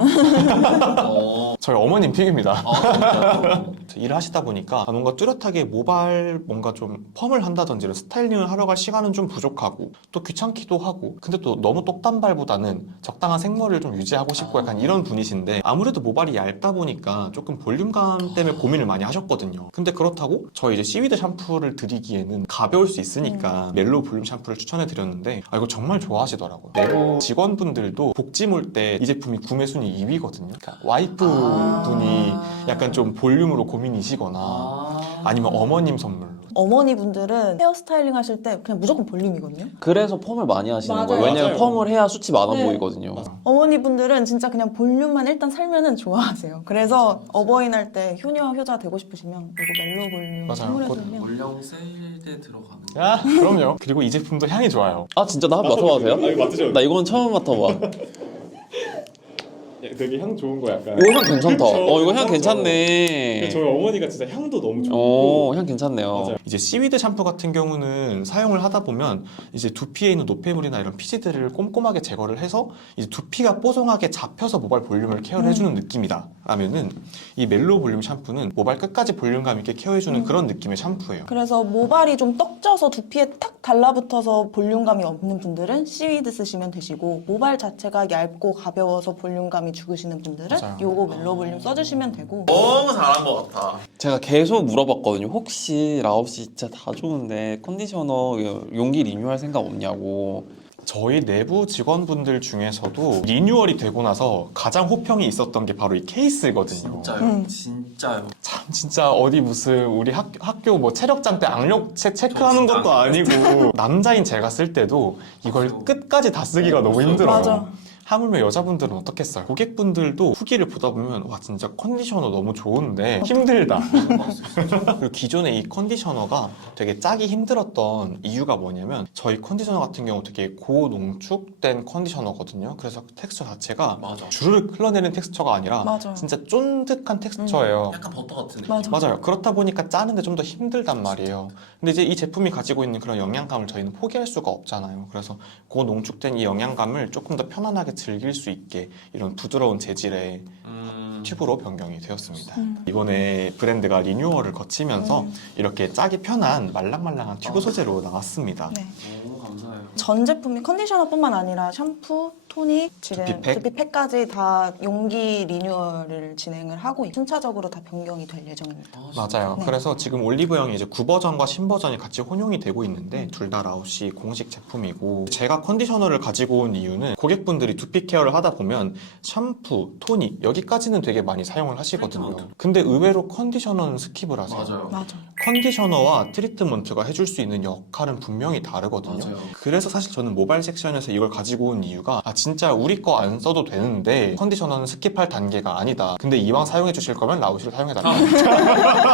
저희 어머님 픽입니다. 일을 하시다 보니까 뭔가 뚜렷하게 모발 뭔가 좀 펌을 한다든지 이런 스타일링을 하러 갈 시간은 좀 부족하고 또 귀찮기도 하고 근데 또 너무 똑단발보다는 적당한 생머리를 좀 유지하고 싶고 약간 이런 분이신데 아무래도 모발이 얇다 보니까 조금 볼륨감 때문에 고민을 많이 하셨거든요. 근데 그렇다고 저희 이제 시위드 샴푸를 드리기에는 가벼울 수 있으니까 멜로우 볼륨 샴푸를 추천해 드렸는데 이거 정말 좋아하시더라고요. 내부 직원분들도 복지몰 때 이 제품이 구매 순위 2위거든요. 그러니까 와이프 분이 약간 좀 볼륨으로 고민이시거나 아니면 어머님 선물로 어머니 분들은 헤어 스타일링 하실 때 그냥 무조건 볼륨이거든요. 그래서 펌을 많이 하시는 맞아요. 거예요. 왜냐면 맞아요. 펌을 해야 수치 많아 네. 보이거든요. 어머니 분들은 진짜 그냥 볼륨만 일단 살면은 좋아하세요. 그래서 어버이날 때 효녀 효자 되고 싶으시면 이거 멜로 볼륨 맞아요. 선물해주면 원령 세일에 들어가는 거. 야 그럼요. 그리고 이 제품도 향이 좋아요. 아 진짜 나 한번 맡아봐도 돼요? 이거 맡으셔도 나 이건 처음 맡아봐. 되게 향 좋은 거 약간 이거 향 괜찮다. 그쵸, 이거 향 괜찮죠. 괜찮네. 저희 어머니가 진짜 향도 너무 좋고 향 괜찮네요. 맞아요. 이제 시위드 샴푸 같은 경우는 사용을 하다 보면 이제 두피에 있는 노폐물이나 이런 피지들을 꼼꼼하게 제거를 해서 이제 두피가 뽀송하게 잡혀서 모발 볼륨을 케어를 해주는 느낌이다 라면은 이 멜로우 볼륨 샴푸는 모발 끝까지 볼륨감 있게 케어해주는 그런 느낌의 샴푸예요. 그래서 모발이 좀 떡져서 두피에 탁 달라붙어서 볼륨감이 없는 분들은 시위드 쓰시면 되시고 모발 자체가 얇고 가벼워서 볼륨감이 죽으시는 분들은 맞아요. 요거 멜로 볼륨 써주시면 되고 너무 잘한 것 같아. 제가 계속 물어봤거든요. 혹시 라오시 진짜 다 좋은데 컨디셔너 용기 리뉴할 생각 없냐고. 저희 내부 직원분들 중에서도 리뉴얼이 되고 나서 가장 호평이 있었던 게 바로 이 케이스거든요. 진짜요. 진짜요. 참 진짜 어디 무슨 우리 학교 뭐 체력장 때 악력 체크하는 저 것도 진짜 아니고 남자인 제가 쓸 때도 이걸 맞아. 끝까지 다 쓰기가 너무 힘들어요. 맞아. 하물며 여자분들은 어떻겠어요? 고객분들도 후기를 보다 보면 와 진짜 컨디셔너 너무 좋은데 힘들다. 그리고 기존에 이 컨디셔너가 되게 짜기 힘들었던 이유가 뭐냐면 저희 컨디셔너 같은 경우 되게 고농축된 컨디셔너거든요. 그래서 텍스처 자체가 맞아. 주르륵 흘러내리는 텍스처가 아니라 맞아. 진짜 쫀득한 텍스처예요. 약간 버터 같은 느낌. 맞아. 맞아요. 그렇다 보니까 짜는데 좀 더 힘들단 말이에요. 근데 이제 이 제품이 가지고 있는 그런 영양감을 저희는 포기할 수가 없잖아요. 그래서 고농축된 이 영양감을 조금 더 편안하게 즐길 수 있게 이런 부드러운 재질의 튜브로 변경이 되었습니다. 이번에 브랜드가 리뉴얼을 거치면서 이렇게 짜기 편한 말랑말랑한 튜브 소재로 나왔습니다. 네. 너무 감사해요. 전 제품이 컨디셔너뿐만 아니라 샴푸, 토닉, 지금 두피팩? 두피팩까지 다 용기 리뉴얼을 진행을 하고 순차적으로 다 변경이 될 예정입니다. 맞아요. 네. 그래서 지금 올리브영이 이제 9버전과 신버전이 같이 혼용이 되고 있는데 둘 다 라우시 공식 제품이고 제가 컨디셔너를 가지고 온 이유는 고객분들이 두피 케어를 하다 보면 샴푸, 토닉 여기까지는 되게 많이 사용을 하시거든요. 트리트먼트. 근데 의외로 컨디셔너는 스킵을 하세요. 맞아요. 맞아. 컨디셔너와 트리트먼트가 해줄 수 있는 역할은 분명히 다르거든요. 맞아요. 그래서 사실 저는 모바일 섹션에서 이걸 가지고 온 이유가 진짜 우리 거 안 써도 되는데 컨디셔너는 스킵할 단계가 아니다. 근데 이왕 사용해 주실 거면 라우시를 사용해달라.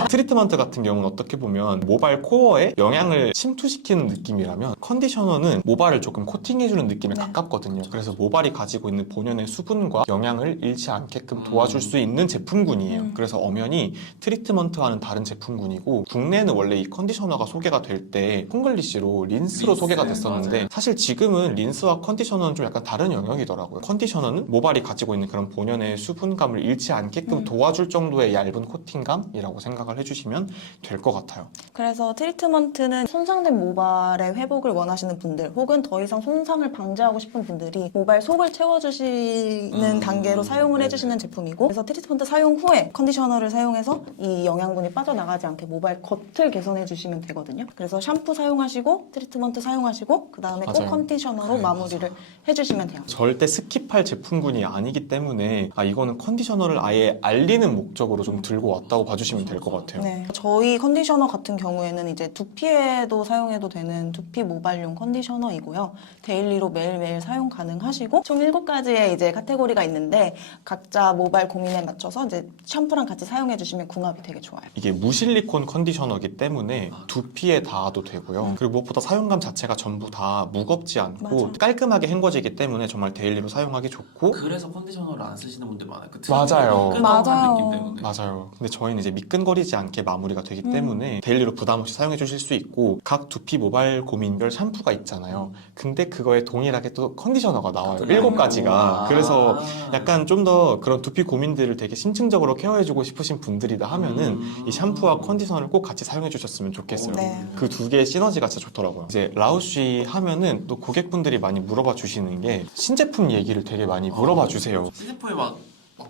트리트먼트 같은 경우는 어떻게 보면 모발 코어에 영양을 침투시키는 느낌이라면 컨디셔너는 모발을 조금 코팅해주는 느낌에 네. 가깝거든요. 그래서 모발이 가지고 있는 본연의 수분과 영양을 잃지 않게끔 도와줄 수 있는 제품군이에요. 그래서 엄연히 트리트먼트와는 다른 제품군이고 국내는 원래 이 컨디셔너가 소개가 될 때 콩글리시로 린스로 린스, 소개가 됐었는데 맞아요. 사실 지금은 린스와 컨디셔너는 좀 약간 다른 영역이더라고요. 컨디셔너는 모발이 가지고 있는 그런 본연의 수분감을 잃지 않게끔 도와줄 정도의 얇은 코팅감이라고 생각을 해주시면 될 것 같아요. 그래서 트리트먼트는 손상된 모발의 회복을 원하시는 분들 혹은 더 이상 손상을 방지하고 싶은 분들이 모발 속을 채워주시는 단계로 사용을 해주시는 제품이고 그래서 트리트먼트 사용 후에 컨디셔너를 사용해서 이 영양분이 빠져나가지 않게 모발 겉을 개선해 주시면 되거든요. 그래서 샴푸 사용하시고 트리트먼트 사용하시고 그 다음에 꼭 맞아요. 컨디셔너로 마무리를 해주시면 돼요. 절대 스킵할 제품군이 아니기 때문에 이거는 컨디셔너를 아예 알리는 목적으로 좀 들고 왔다고 봐주시면 될 것 같아요. 네. 저희 컨디셔너 같은 경우에는 이제 두피에도 사용해도 되는 두피 모발용 컨디셔너이고요. 데일리로 매일매일 사용 가능하시고 총 7가지의 이제 카테고리가 있는데 각자 모발 고민에 맞춰서 이제 샴푸랑 같이 사용해 주시면 궁합이 되게 좋아요. 이게 무실리콘 컨디셔너이기 때문에 두피에 닿아도 되고요. 그리고 무엇보다 사용감 자체가 전부 다 무겁지 않고 맞아. 깔끔하게 헹궈지기 때문에 정말 데일리로 사용하기 좋고 그래서 컨디셔너를 안 쓰시는 분들 많아요. 그 맞아요. 맞아요. 느낌 때문에. 맞아요. 근데 저희는 이제 미끈거리지 않게 마무리가 되기 때문에 데일리로 부담 없이 사용해 주실 수 있고 각 두피 모발 고민별 샴푸가 있잖아요. 근데 그거에 동일하게 또 컨디셔너가 나와요. 7가지가. 그래서 약간 좀 더 그런 두피 고민들을 되게 심층적으로 케어해주고 싶으신 분들이다 하면은 이 샴푸와 컨디셔너를 꼭 같이 사용해 주셨으면 좋겠어요. 네. 그 두 개의 시너지가 진짜 좋더라고요. 이제 라우쉬 하면은 또 고객분들이 많이 물어봐 주시는 게 신제품 얘기를 되게 많이 물어봐 주세요. 시제품이 막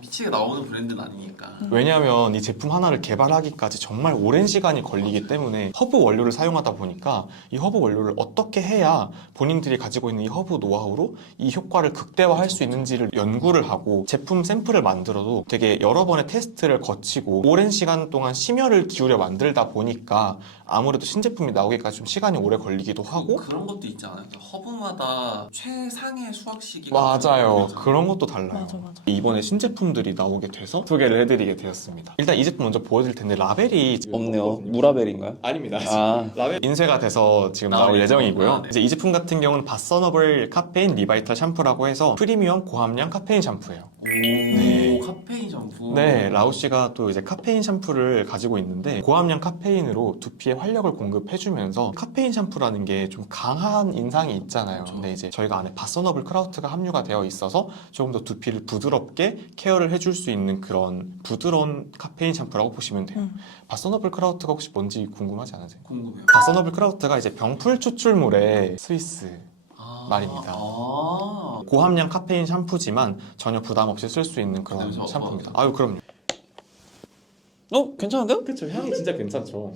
미치게 나오는 브랜드는 아니니까. 왜냐하면 이 제품 하나를 개발하기까지 정말 오랜 시간이 걸리기 때문에 허브 원료를 사용하다 보니까 이 허브 원료를 어떻게 해야 본인들이 가지고 있는 이 허브 노하우로 이 효과를 극대화할 수 있는지를 연구를 하고 제품 샘플을 만들어도 되게 여러 번의 테스트를 거치고 오랜 시간 동안 심혈을 기울여 만들다 보니까 아무래도 신제품이 나오기까지 좀 시간이 오래 걸리기도 하고 그런 것도 있잖아요. 허브마다 최상의 수확 시기가 맞아요. 다르잖아요. 그런 것도 달라요. 맞아, 맞아. 이번에 신제품들이 나오게 돼서 소개를 해드리게 되었습니다. 일단 이 제품 먼저 보여드릴 텐데 라벨이 없네요. 무라벨인가요? 아닙니다. 아, 라벨 인쇄가 돼서 지금 나올 예정이고요. 아, 네. 이제 이 제품 같은 경우는 바서너블 카페인 리바이탈 샴푸라고 해서 프리미엄 고함량 카페인 샴푸예요. 오, 네. 카페인 샴푸. 네, 라우씨가 또 이제 카페인 샴푸를 가지고 있는데 고함량 카페인으로 두피에 활력을 공급해주면서 카페인 샴푸라는 게 좀 강한 인상이 있잖아요. 근데 이제 저희가 안에 바서너블 크라우트가 함유가 되어 있어서 조금 더 두피를 부드럽게 케어를 해줄 수 있는 그런 부드러운 카페인 샴푸라고 보시면 돼요. 바서너블 크라우트가 혹시 뭔지 궁금하지 않으세요? 궁금해요. 바서너블 크라우트가 이제 병풀 추출물의 스위스 말입니다. 아, 고함량 카페인 샴푸지만 전혀 부담 없이 쓸 수 있는 그런 그래서, 샴푸입니다. 아유 그럼요. 괜찮은데요? 그렇죠. 향이 진짜 괜찮죠.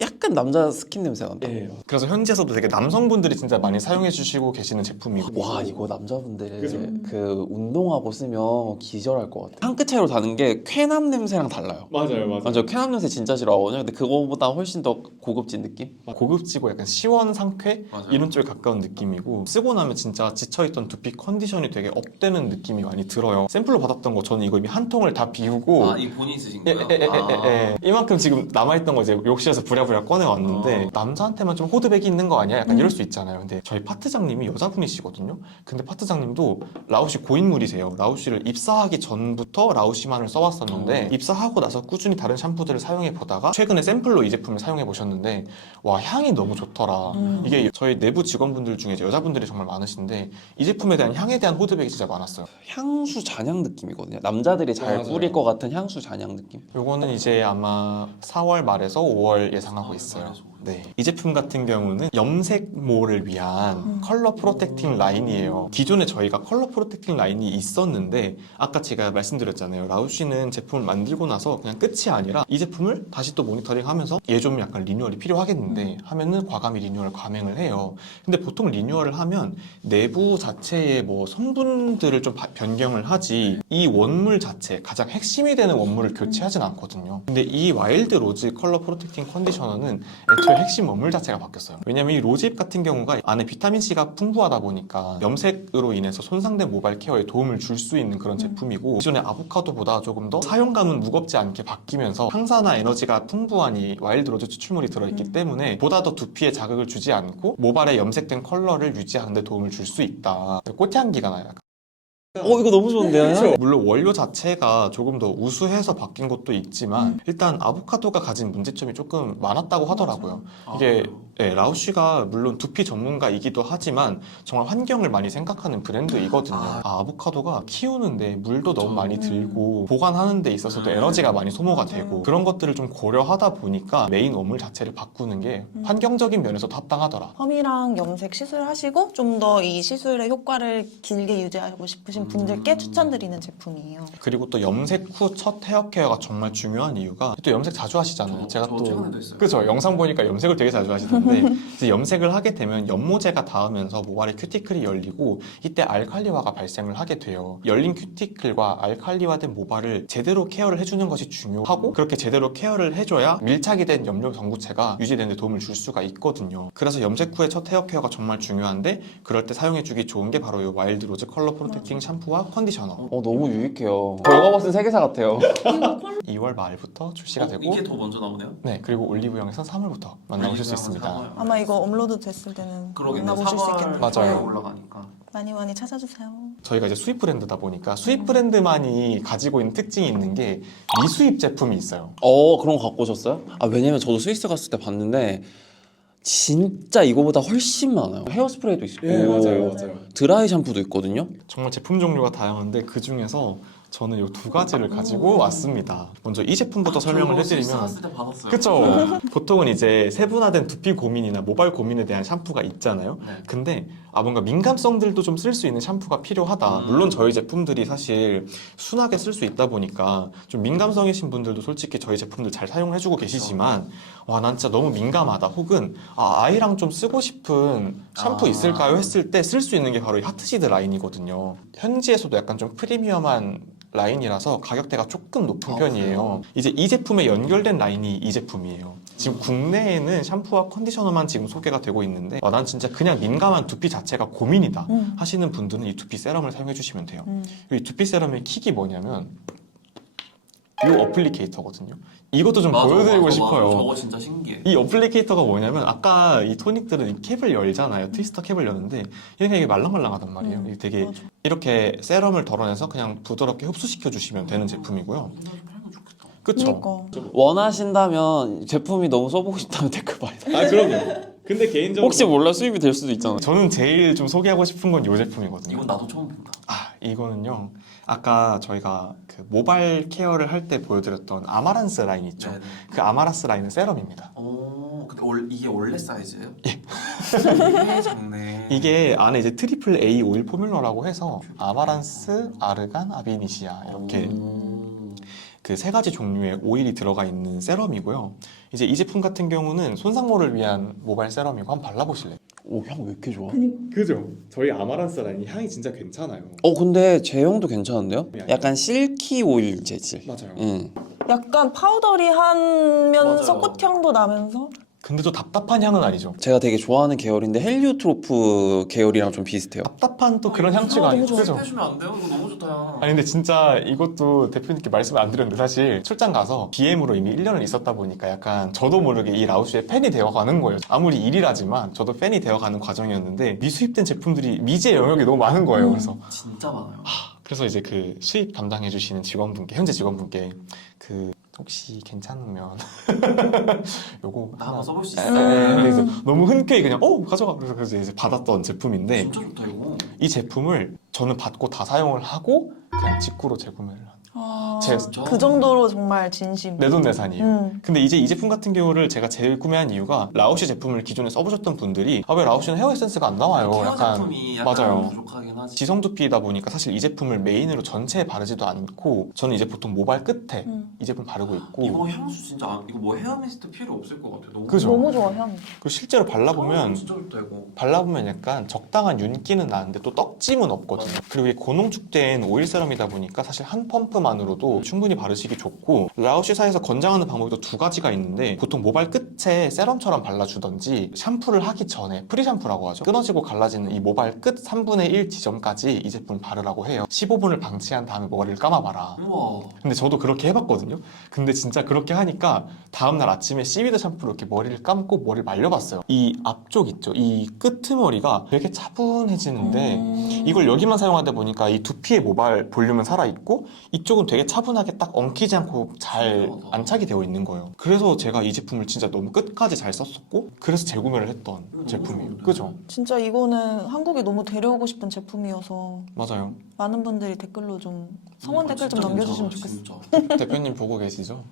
약간 남자 스킨 냄새가 난다. 그래서 현지에서도 되게 남성분들이 진짜 많이 사용해 주시고 계시는 제품이고. 와, 이거 남자분들 그죠? 그 운동하고 쓰면 기절할 것 같아요. 한 끗 차이로 다른 게 쾌남 냄새랑 달라요. 맞아요. 맞아요. 쾌남 냄새 진짜 싫어하거든요. 근데 그거보다 훨씬 더 고급진 느낌? 고급지고 약간 시원 상쾌 맞아요. 이런 쪽에 가까운 느낌이고 쓰고 나면 진짜 지쳐있던 두피 컨디션이 되게 업되는 느낌이 많이 들어요. 샘플로 받았던 거 저는 이거 이미 한 통을 다 비우고 아, 이 본인 쓰신 예, 거예요? 이만큼 지금 남아있던 거 이제 욕실에서 부랴부랴 꺼내왔는데 남자한테만 좀 호드백이 있는 거 아니야? 약간 이럴 수 있잖아요. 근데 저희 파트장님이 여자분이시거든요. 근데 파트장님도 라우시 고인물이세요. 라우시를 입사하기 전부터 라우시만을 써왔었는데 입사하고 나서 꾸준히 다른 샴푸들을 사용해 보다가 최근에 샘플로 이 제품을 사용해 보셨는데 와, 향이 너무 좋더라. 이게 저희 내부 직원분들 중에 이제 여자분들이 정말 많으신데 이 제품에 대한 향에 대한 호드백이 진짜 많았어요. 향수 잔향 느낌이거든요. 남자들이 잘 맞아요. 뿌릴 것 같은 향수 잔향 느낌. 요거는 이제 아마 4월 말에서 5월 예상하고 있어요. 네. 이 제품 같은 경우는 염색모를 위한 컬러 프로텍팅 라인이에요. 기존에 저희가 컬러 프로텍팅 라인이 있었는데 아까 제가 말씀드렸잖아요. 라우쉬는 제품을 만들고 나서 그냥 끝이 아니라 이 제품을 다시 또 모니터링하면서 얘 좀 약간 리뉴얼이 필요하겠는데 하면은 과감히 리뉴얼 감행을 해요. 근데 보통 리뉴얼을 하면 내부 자체의 뭐 성분들을 좀 변경을 하지 이 원물 자체 가장 핵심이 되는 원물을 교체하진 않거든요. 근데 이 와일드 로즈 컬러 프로텍팅 컨디셔너는 애초에 핵심 원물 자체가 바뀌었어요. 왜냐면 이 로즈잎 같은 경우가 안에 비타민C가 풍부하다 보니까 염색으로 인해서 손상된 모발 케어에 도움을 줄 수 있는 그런 제품이고 기존의 아보카도보다 조금 더 사용감은 무겁지 않게 바뀌면서 항산화 에너지가 풍부한 이 와일드 로즈 추출물이 들어있기 때문에 보다 더 두피에 자극을 주지 않고 모발에 염색된 컬러를 유지하는 데 도움을 줄 수 있다. 꽃향기가 나요. 이거 너무 좋은데요? 물론 원료 자체가 조금 더 우수해서 바뀐 것도 있지만 일단 아보카도가 가진 문제점이 조금 많았다고 하더라고요. 이게 라우쉬가 물론 두피 전문가이기도 하지만 정말 환경을 많이 생각하는 브랜드이거든요. 아보카도가 키우는데 물도 너무 많이 들고 보관하는 데 있어서도 에너지가 많이 소모가 되고 그런 것들을 좀 고려하다 보니까 메인 원물 자체를 바꾸는 게 환경적인 면에서도 합당하더라. 펌이랑 염색 시술하시고 좀 더 이 시술의 효과를 길게 유지하고 싶으신 분들께 추천드리는 제품이에요. 그리고 또 염색 후 첫 헤어 케어가 정말 중요한 이유가 또 염색 자주 하시잖아요. 제가 저 또 최근에도 했어요. 그죠 영상 보니까 염색을 되게 자주 하시던데 있는데 이제 염색을 하게 되면 연모제가 닿으면서 모발의 큐티클이 열리고 이때 알칼리화가 발생을 하게 돼요. 열린 큐티클과 알칼리화된 모발을 제대로 케어를 해주는 것이 중요하고 그렇게 제대로 케어를 해줘야 밀착이 된 염료 전구체가 유지되는 데 도움을 줄 수가 있거든요. 그래서 염색 후의 첫 헤어 케어가 정말 중요한데 그럴 때 사용해주기 좋은 게 바로 이 와일드 로즈 컬러 프로텍팅 샴푸와 컨디셔너. 너무 유익해요. 벌거벗은 세계사 같아요. 2월 말부터 출시가 되고 이게 더 먼저 나오네요? 네, 그리고 올리브영에서 3월부터 만나보실 수 있습니다. 아마 이거 업로드 됐을 때는 그러겠네. 만나보실 수 있겠네요. 맞아요. 올라가니까. 많이 많이 찾아주세요. 저희가 이제 수입 브랜드다 보니까 수입 브랜드만이 가지고 있는 특징이 있는 게 미수입 제품이 있어요. 그런 거 갖고 오셨어요? 왜냐면 저도 스위스 갔을 때 봤는데 진짜 이거보다 훨씬 많아요. 헤어스프레이도 있고 드라이 샴푸도 있거든요. 정말 제품 종류가 다양한데 그 중에서 저는 이 두 가지를 가지고 왔습니다. 먼저 이 제품부터 설명을 해드리면 갔을 때 받았어요. 그쵸? 보통은 이제 세분화된 두피 고민이나 모발 고민에 대한 샴푸가 있잖아요. 네. 근데 뭔가 민감성들도 좀 쓸 수 있는 샴푸가 필요하다. 물론 저희 제품들이 사실 순하게 쓸 수 있다 보니까 좀 민감성이신 분들도 솔직히 저희 제품들 잘 사용해주고 계시지만 난 진짜 너무 민감하다. 혹은 아이랑 좀 쓰고 싶은 샴푸 있을까요? 했을 때 쓸 수 있는 게 바로 이 하트시드 라인이거든요. 현지에서도 약간 좀 프리미엄한 라인이라서 가격대가 조금 높은 편이에요. 이제 이 제품에 연결된 라인이 이 제품이에요. 지금 국내에는 샴푸와 컨디셔너만 지금 소개가 되고 있는데 난 진짜 그냥 민감한 두피 자체가 고민이다 하시는 분들은 이 두피 세럼을 사용해 주시면 돼요. 이 두피 세럼의 킥이 뭐냐면 이 어플리케이터거든요. 이것도 좀 보여드리고 싶어요. 저거 진짜 신기해. 이 어플리케이터가 뭐냐면 아까 이 토닉들은 이 캡을 열잖아요. 트위스터 캡을 여는데 이게 되게 말랑말랑하단 말이에요. 이게 되게 맞아. 이렇게 세럼을 덜어내서 그냥 부드럽게 흡수시켜 주시면 되는 제품이고요. 그쵸? 그러니까. 원하신다면 제품이 너무 써보고 싶다면 댓글 많이 그럼요. 근데 개인적으로 혹시 몰라 수입이 될 수도 있잖아요. 저는 제일 좀 소개하고 싶은 건 이 제품이거든요. 이건 나도 처음 본다. 이거는요. 아까 저희가 그 모발 케어를 할 때 보여드렸던 아마란스 라인 있죠. 네네. 그 아마란스 라인은 세럼입니다. 근데 이게 원래 사이즈예요? 예. 되게 작네. 이게 안에 이제 트리플 A 오일 포뮬러라고 해서 아마란스, 아르간, 아비니시아 이렇게 그 세 가지 종류의 오일이 들어가 있는 세럼이고요. 이제 이 제품 같은 경우는 손상모를 위한 모발 세럼이고 한번 발라보실래요? 향 왜 이렇게 좋아? 그죠? 저희 아마란스 라인이 향이 진짜 괜찮아요. 근데 제형도 괜찮은데요? 약간 실키 오일 재질. 맞아요. 약간 파우더리하면서 맞아요. 꽃향도 나면서 근데 또 답답한 향은 아니죠. 제가 되게 좋아하는 계열인데 헬리오트로프 계열이랑 좀 비슷해요. 답답한 또 그런 향취가 아니죠. 그죠? 해주면 안 돼요? 이거 너무 좋다. 아니 근데 진짜 이것도 대표님께 말씀을 안 드렸는데 사실 출장 가서 BM으로 이미 1년을 있었다 보니까 약간 저도 모르게 이 라우슈의 팬이 되어가는 거예요. 아무리 일이라지만 저도 팬이 되어가는 과정이었는데 미수입된 제품들이 미지의 영역이 너무 많은 거예요. 진짜 많아요. 그래서 이제 그 수입 담당해 주시는 직원분께 현재 직원분께 그 혹시 괜찮으면 요거 나 한번 써볼 수 네, 있어요? 그래서 너무 흔쾌히 그냥 가져가 그래서 이제 받았던 제품인데 진짜 좋다 이거. 이 제품을 저는 받고 다 사용을 하고 그냥 직구로 재구매를 제- 그 정도로 정말 진심. 내돈내산이에요. 근데 이제 이 제품 같은 경우를 제가 재구매한 이유가 라우시 제품을 기존에 써보셨던 분들이 왜 라우시는 헤어 에센스가 안 나와요? 케어 제품이 약간 맞아요. 부족하긴 하지. 지성 두피이다 보니까 사실 이 제품을 메인으로 전체에 바르지도 않고 저는 이제 보통 모발 끝에 이 제품 바르고 있고 이거 향수 진짜 이거 뭐 헤어 미스트 필요 없을 것 같아. 너무 그죠? 너무 좋아 향. 그리고 실제로 발라보면 진짜 좋다 이거. 발라보면 약간 적당한 윤기는 나는데 또 떡짐은 없거든요. 그리고 이게 고농축된 오일 세럼이다 보니까 사실 한 펌프만으로도 충분히 바르시기 좋고 라우시사에서 권장하는 방법이 또 두 가지가 있는데 보통 모발 끝에 세럼처럼 발라주던지 샴푸를 하기 전에 프리샴푸라고 하죠. 끊어지고 갈라지는 이 모발 끝 3분의 1 지점까지 이 제품을 바르라고 해요. 15분을 방치한 다음에 머리를 감아봐라. 우와. 근데 저도 그렇게 해봤거든요. 근데 진짜 그렇게 하니까 다음날 아침에 시위드 샴푸로 이렇게 머리를 감고 머리를 말려봤어요. 이 앞쪽 있죠. 이 끄트머리가 되게 차분해지는데 이걸 여기만 사용하다 보니까 이 두피의 모발 볼륨은 살아있고 이쪽은 되게 차분하게 딱 엉키지 않고 잘 안착이 되어 있는 거예요. 그래서 제가 이 제품을 진짜 너무 끝까지 잘 썼었고 그래서 재구매를 했던 제품이에요. 그죠? 진짜 이거는 한국에 너무 데려오고 싶은 제품이어서 맞아요. 많은 분들이 댓글로 좀 성원 댓글 좀 남겨주시면 좋겠어요. 진짜. 대표님 보고 계시죠?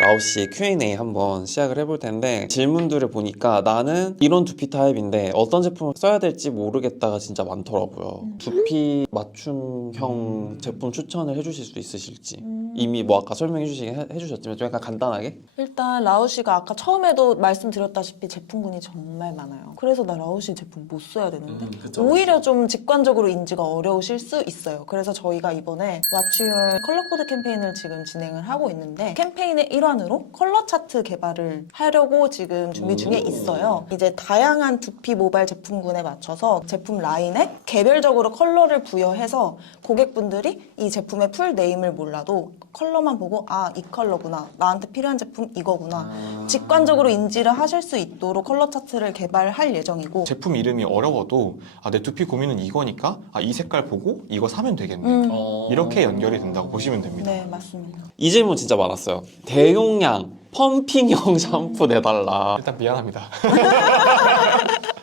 라오씨 Q&A 한번 시작을 해볼 텐데 질문들을 보니까 나는 이런 두피 타입인데 어떤 제품을 써야 될지 모르겠다가 진짜 많더라고요. 두피 맞춤형 제품 추천을 해주실 수 있으실지. 이미 뭐 아까 설명해 해주셨지만 좀 약간 간단하게? 일단 라오씨가 아까 처음에도 말씀드렸다시피 제품군이 정말 많아요. 그래서 나 라오씨 제품 못 써야 되는데 그쵸. 오히려 좀 직관적으로 인지가 어려우실 수 있어요. 그래서 저희가 이번에 What's Your 컬러 코드 캠페인을 지금 진행을 하고 있는데 캠페인의 일환으로 컬러 차트 개발을 하려고 지금 준비 중에 있어요. 이제 다양한 두피 모발 제품군에 맞춰서 제품 라인에 개별적으로 컬러를 부여해서 고객분들이 이 제품의 풀 네임을 몰라도 컬러만 보고 아, 이 컬러구나. 나한테 필요한 제품 이거구나. 직관적으로 인지를 하실 수 있도록 컬러 차트를 개발할 예정이고 제품 이름이 어려워도 아, 내 두피 고민은 이거니까 아, 이 색깔 보고 이거 사면 되겠네. 이렇게 연결이 된다고 보시면 됩니다. 네, 맞습니다. 이 질문 진짜 많았어요. 대용량 펌핑형 샴푸 내달라. 일단 미안합니다.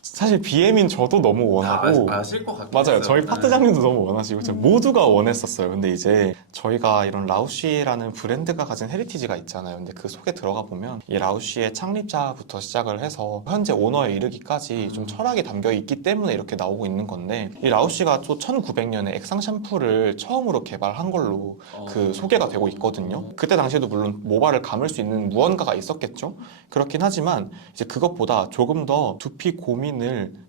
사실 BM인 저도 너무 원하고 아실 것 같긴 맞아요. 했어요. 저희 파트장님도 너무 원하시고 진짜 모두가 원했었어요. 근데 이제 저희가 이런 라우쉬라는 브랜드가 가진 헤리티지가 있잖아요. 근데 그 속에 들어가 보면 이 라우쉬의 창립자부터 시작을 해서 현재 오너에 이르기까지 좀 철학이 담겨 있기 때문에 이렇게 나오고 있는 건데 이 라우쉬가 또 1900년에 액상 샴푸를 처음으로 개발한 걸로 그 소개가 되고 있거든요. 그때 당시에도 물론 모발을 감을 수 있는 무언가가 있었겠죠. 그렇긴 하지만 이제 그것보다 조금 더 두피 고민을